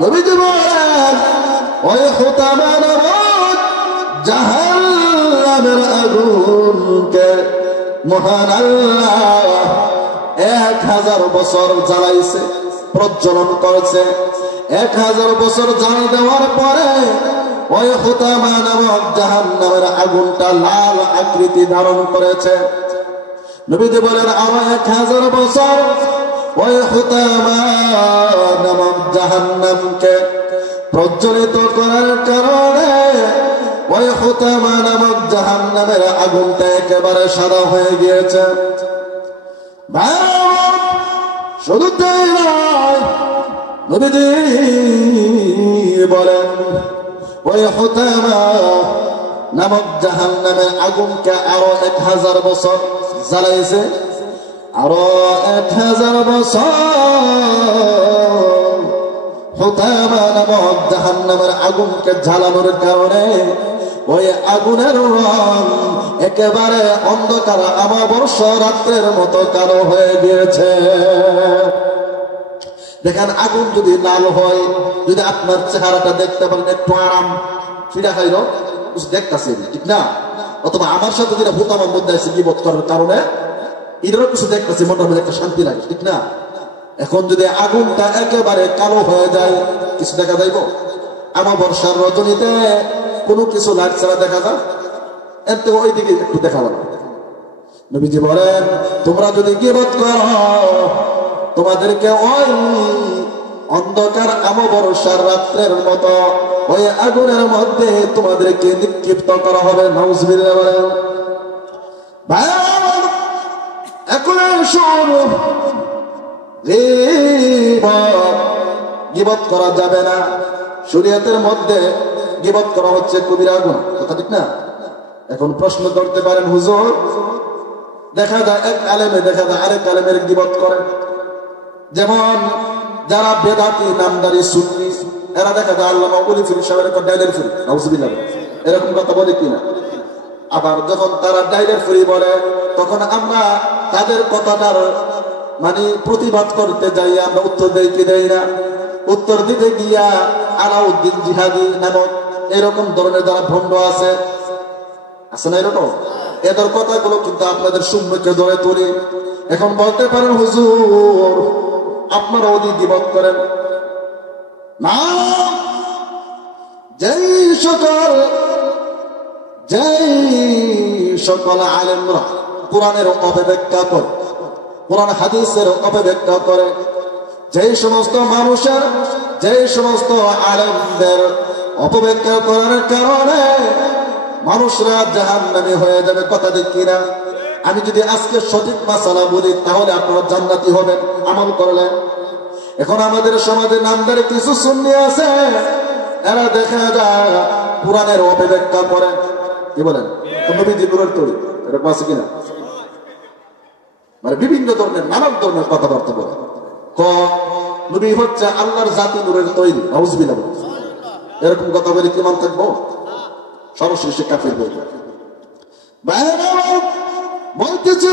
নবীজি বলেন, ওই হুতামা নামক জাহান্নামের আগুনকে মহান আল্লাহ 1000 বছর জ্বালাইছে, প্রজ্বলন করেছে। 1000 বছর জ্বাল দেওয়ার পরে ওই হুতামা নামক জাহান্নামের আগুনটা লাল আকৃতি ধারণ করেছে। নবীজি বলেন আরো 1000 বছর ওই হুতামা নামক জাহান্নামকে প্রজ্বলিত করার কারণে ওই হুতামা নামক জাহান্নামের আগুনটা একেবারে সাদা হয়ে গিয়েছে। শুধু তাই নয়, নবীজি বলেন ওই হুতামা নামক জাহান্নামের আগুনকে আরো 1000 বছর জ্বালাইছে, আরো 1000 বছর হুতামা নামক জাহান্নামের আগুনকে জ্বালানোর কারণে ওই আগুনের রং একেবারে অন্ধকার আমাবস্যা রাত্রের মতো কালো হয়ে গিয়েছে। দেখেন আগুন যদি লাল হয়, যদি আপনার চেহারাটা দেখতে পারেন একটু আরাম ফিরা খাইল দেখতেছেন, ঠিক না? অথবা আমার সাথে যেটা হুতামার মধ্যে আছে গীবত করার কারণে এটারও কিছু দেখতেছি, মোটামুটি একটা শান্তি লাগে, ঠিক না? এখন যদি আগুনটা একেবারে কালো হয়ে যায় কিছু দেখা যাইব? আমার বর্ষার রজনীতে কোনো কিছু লাইট ছাড়া দেখা যায়, এর থেকে ওই দিকে একটু দেখা যাবে। নবীজি বলেন তোমরা যদি গীবত করো তোমাদেরকে ওই অন্ধকার আমাবস্যার রাত্রের মতো ওই আগুনের মধ্যে তোমাদেরকে নিক্ষিপ্ত করা হবে। নাউজুবিল্লাহ বলেন। এখন গীবত করা যাবে না, শরীয়তের মধ্যে গীবত করা হচ্ছে কবিরা গুনাহ, কথা ঠিক না? এখন প্রশ্ন করতে পারেন হুজুর, দেখা যায় এক আলেমে দেখা যায় আরেক আলেমের গীবত করে, যেমন যারা বেদাতি নামদারি সুন্নি এরা দেখা যায় আল্লামা ওলি ফিরি সাহেবের ডাইলের ফিরি, নাউজুবিল্লাহ, এরকম কথা বলে কিনা? আবার যখন তারা ডাইলের ফিরি বলে তখন আমরা তাদের কথাটার মানে প্রতিবাদ করতে যাই, আমরা উত্তর দেই কি দেই না? উত্তর দিতে গিয়া আলাউদ্দিন জিহাদি নামক এরকম ধরনের যারা ভণ্ড আছে না, এরকম এদের কথাগুলো কিন্তু আপনাদের সম্মুখে ধরে তুলি। এখন বলতে পারেন হুজুর আপনারা ওদি গীবত করেন না, যেই সকল আলেমরা কোরআনের অপব্যাখ্যা করে, কোরআন হাদিসের অপব্যাখ্যা করে, যেই সমস্ত মানুষের যেই সমস্ত আলেমদের অপব্যাখ্যা করার কারণে মানুষরা জাহান্নামী হয়ে যাবে, কথা ঠিক কিনা? আমি যদি আজকে সঠিক মাসালা বলি তাহলে আপনারা জান্নাতি হবেন আমল করলে। এখন আমাদের সমাজে নামদারি কিছু সুন্নি আছে, এরা দেখা যায় কোরআনের অপব্যাখ্যা করে, কি বলেন নবীজি নূরের তৈরি, এরকম আছে কিনা? মানে বিভিন্ন ধরনের নানান ধরনের কথাবার্তা বলে, নবী হচ্ছে আল্লাহর জাতি নূরের তৈরি, নাউজুবিল্লাহ, এরকম কথা বলে কি মান থাকবো? সরাসরি সে কাফির বলবে। বলতেছে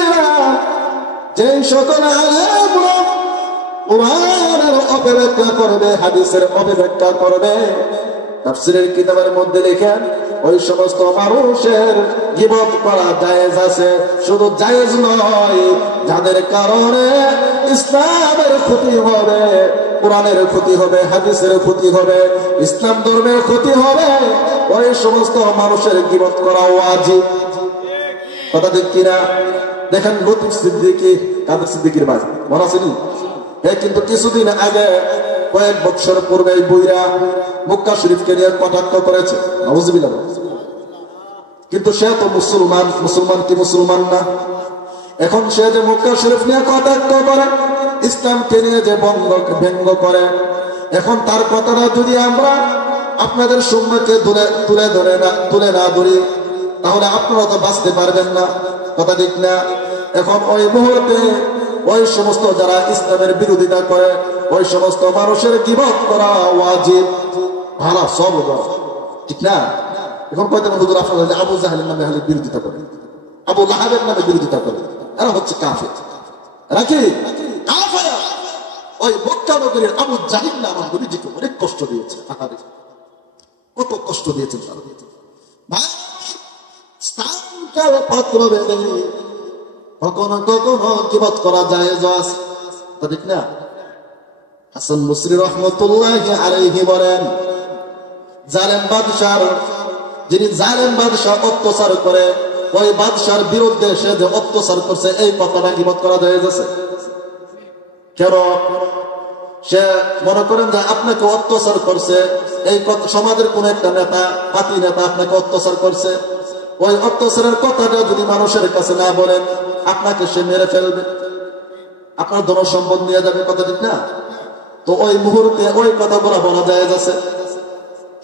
যে সকল আলেমরা কোরআনের অপব্যাখ্যা করবে, হাদিসের অপব্যাখ্যা করবে, তাফসীরের কিতাবের মধ্যে লেখেন ওই সমস্ত মানুষের গীবত করা জায়েজ আছে, শুধু জায়েজ নয়, যাদের কারণে ইসলামের ক্ষতি হবে, কোরআনের ক্ষতি হবে, হাদিসের ক্ষতি হবে, ইসলাম ধর্মের ক্ষতি হবে, ওই সমস্ত মানুষের গীবত করা ওয়াজিব, কথা ঠিক কিনা? দেখেন লতিফ সিদ্দিকী, কাদের সিদ্দিকীর ভাই মনে আসেনি? কিন্তু কিছুদিন আগে কয়েক বছর পূর্বে বুইরা মক্কা শরীফকে নিয়ে কটাক্ষ করেছে, নাউজুবিল্লাহ, কিন্তু সে তো মুসলমান কি মুসলমান না? এখন সে যে মক্কা শরীফ নিয়ে কটাক্ষ করে, ইসলামকে নিয়ে যে ব্যঙ্গ করে, এখন তার কথাটা যদি আমরা আপনাদের সম্মুখে তুলে না ধরি তাহলে আপনারা তো বাঁচতে পারবেন না, কথা ঠিক না? এখন ওই মুহূর্তে ওই সমস্ত যারা ইসলামের বিরোধিতা করে ওই সমস্ত মানুষের গীবত করা ওয়াজিব, ভালো সব, ঠিক না? এখন কয়টা হুজুর আপনারা আবু জাহেলের নামে খালি বিরোধিতা করে, আবু লাহাবের নামে বিরোধিতা করে, এরা হচ্ছে কাফের, এরা কি কাফের? ওই মক্কা নগরীর আবু জাহিল না আমার নবীজিকে অনেক কষ্ট দিয়েছে, কত কষ্ট দিয়েছেন তারা। কখনো কখনো গীবত করা জায়েজ আছে, ঠিক না? হাসান বসরি রাহমাতুল্লাহি আলাইহি বলেন যিনি জালেম বাদশাহ অত্যাচার করে ওই বাদশার বিরুদ্ধে সে যে অত্যাচার করছে এই কথাটা গীবত করা যায় যাচ্ছে কেন? সে মনে করেন যে আপনাকে অত্যাচার করছে, এই সমাজের কোন একটা নেতা পাতি নেতা আপনাকে অত্যাচার করছে, ওই অত্যাচারের কথাটা যদি মানুষের কাছে না বলেন আপনাকে সে মেরে ফেলবে, আপনার ধন সম্পদ নিয়ে যাবে, কথা ঠিক না? তো ওই মুহূর্তে ওই কথা বলা যায় যাচ্ছে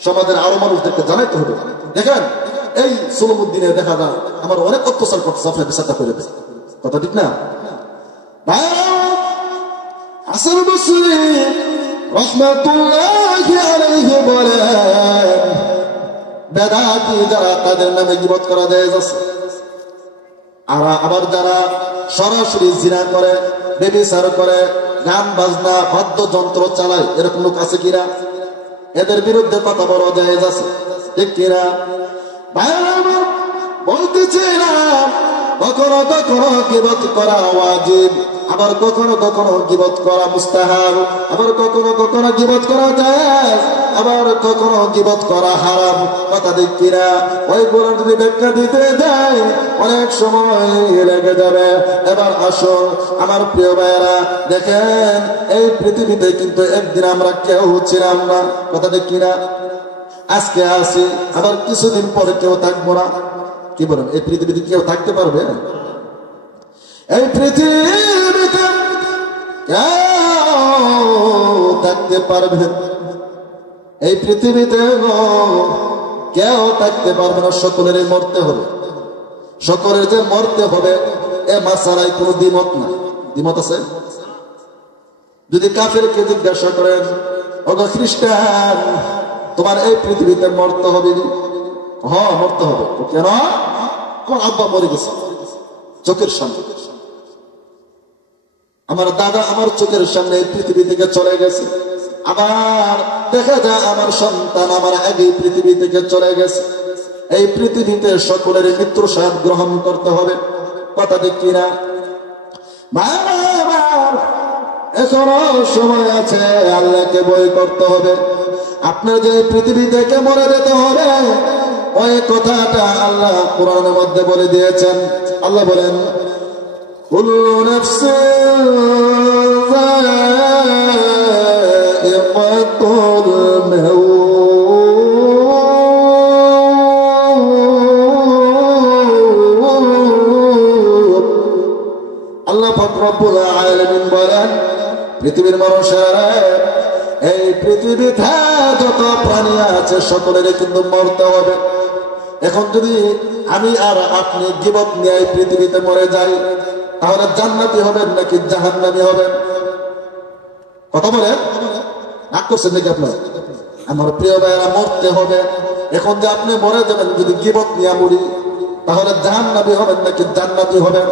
সমাজের আরো মানুষদেরকে জানাইতে হবে। দেখেন এই সুলমুদ্দিনে দেখা যায় আমার অনেক অত্যাচার করতেছে, আপনার বিচারটা করে দেয়, কথা ঠিক না? হাসান বসরি রাহমাতুল্লাহি আলাইহি বলেন বেদাতি যারা তাদের নামে গীবত করা যায় যাচ্ছে, আর আবার যারা সরাসরি জিনা করে, ব্যভিচার করে, গান বাজনা বাদ্যযন্ত্র চালায়, এরকম লোক আছে কিনা? এদের বিরুদ্ধে কথা বলা যায় যাচ্ছে, ঠিক কিনা? বলতে চাইলাম কখনো কখনো গীবত করা ওয়াজিব, আবার কখনো কখনো গীবত করা মুস্তাহাব, আবার কখনো কখনো গীবত করা জায়েজ, আবার কখনো গীবত করা হারাম, কথা ঠিক কিনা? ওইগুলো যদি ব্যাখ্যা দিতে যায় অনেক সময় লেগে যাবে। এবার আসুন আমার প্রিয় ভাইয়েরা, দেখেন এই পৃথিবীতে কিন্তু একদিন আমরা কেউ ছিলাম না, কথা ঠিক কিনা? আজকে আসি, আবার কিছুদিন পরে কেউ থাকবো না। কি বলেন, এই পৃথিবীতে কেউ থাকতে পারবে? এই পৃথিবীতে কেউ থাকতে পারবে, এই পৃথিবীতে কেউ থাকতে পারবে না, সকলেরই মরতে হবে। সকলের যে মরতে হবে এ মাসালাই কোনো দ্বিমত না। দ্বিমত আছে? যদি কাফেরকে জিজ্ঞাসা করেন, ওগো খ্রিস্টান তোমার এই পৃথিবীতে মরতে হবে? হ্যাঁ মরতে হবে। কেন? আমার আব্বা মরে গেছে চোখের সামনে, আমার দাদা আমার চোখের সামনে এই পৃথিবী থেকে চলে গেছে, আবার দেখা যায় আমার সন্তান আমার আগে পৃথিবী থেকে চলে গেছে। এই পৃথিবীতে সকলের মৃত্যুর স্বাদ গ্রহণ করতে হবে, কথা ঠিক কিনা? এখনো সময় আছে, আল্লাহকে ভয় করতে হবে। আপনার যে পৃথিবী থেকে মরে যেতে হবে ওই কথাটা আল্লাহ কোরআনের মধ্যে বলে দিয়েছেন। আল্লাহ বলেন কুল্লু নাফসিন যায়িকাতুল মাউত। আল্লাহ পাক রব্বুল আলামিন বলেন পৃথিবীর মানুষেরা, এই পৃথিবীতে যত প্রাণী আছে সকলের কিন্তু মরতে হবে। এখন যদি আমি আর আপনি গীবত নিয়ে এই পৃথিবীতে মরে যাই তাহলে জান্নাতি হবেন নাকি জাহান্নামী হবেন? কথা বলেন, রাগ করছেন নাকি আপনার? আমার প্রিয় ভাইয়েরা, মরতে হবে। এখন যে আপনি মরে যাবেন যদি গীবত নিয়ে মরি তাহলে জাহান্নামী হবেন নাকি জান্নাতি হবেন?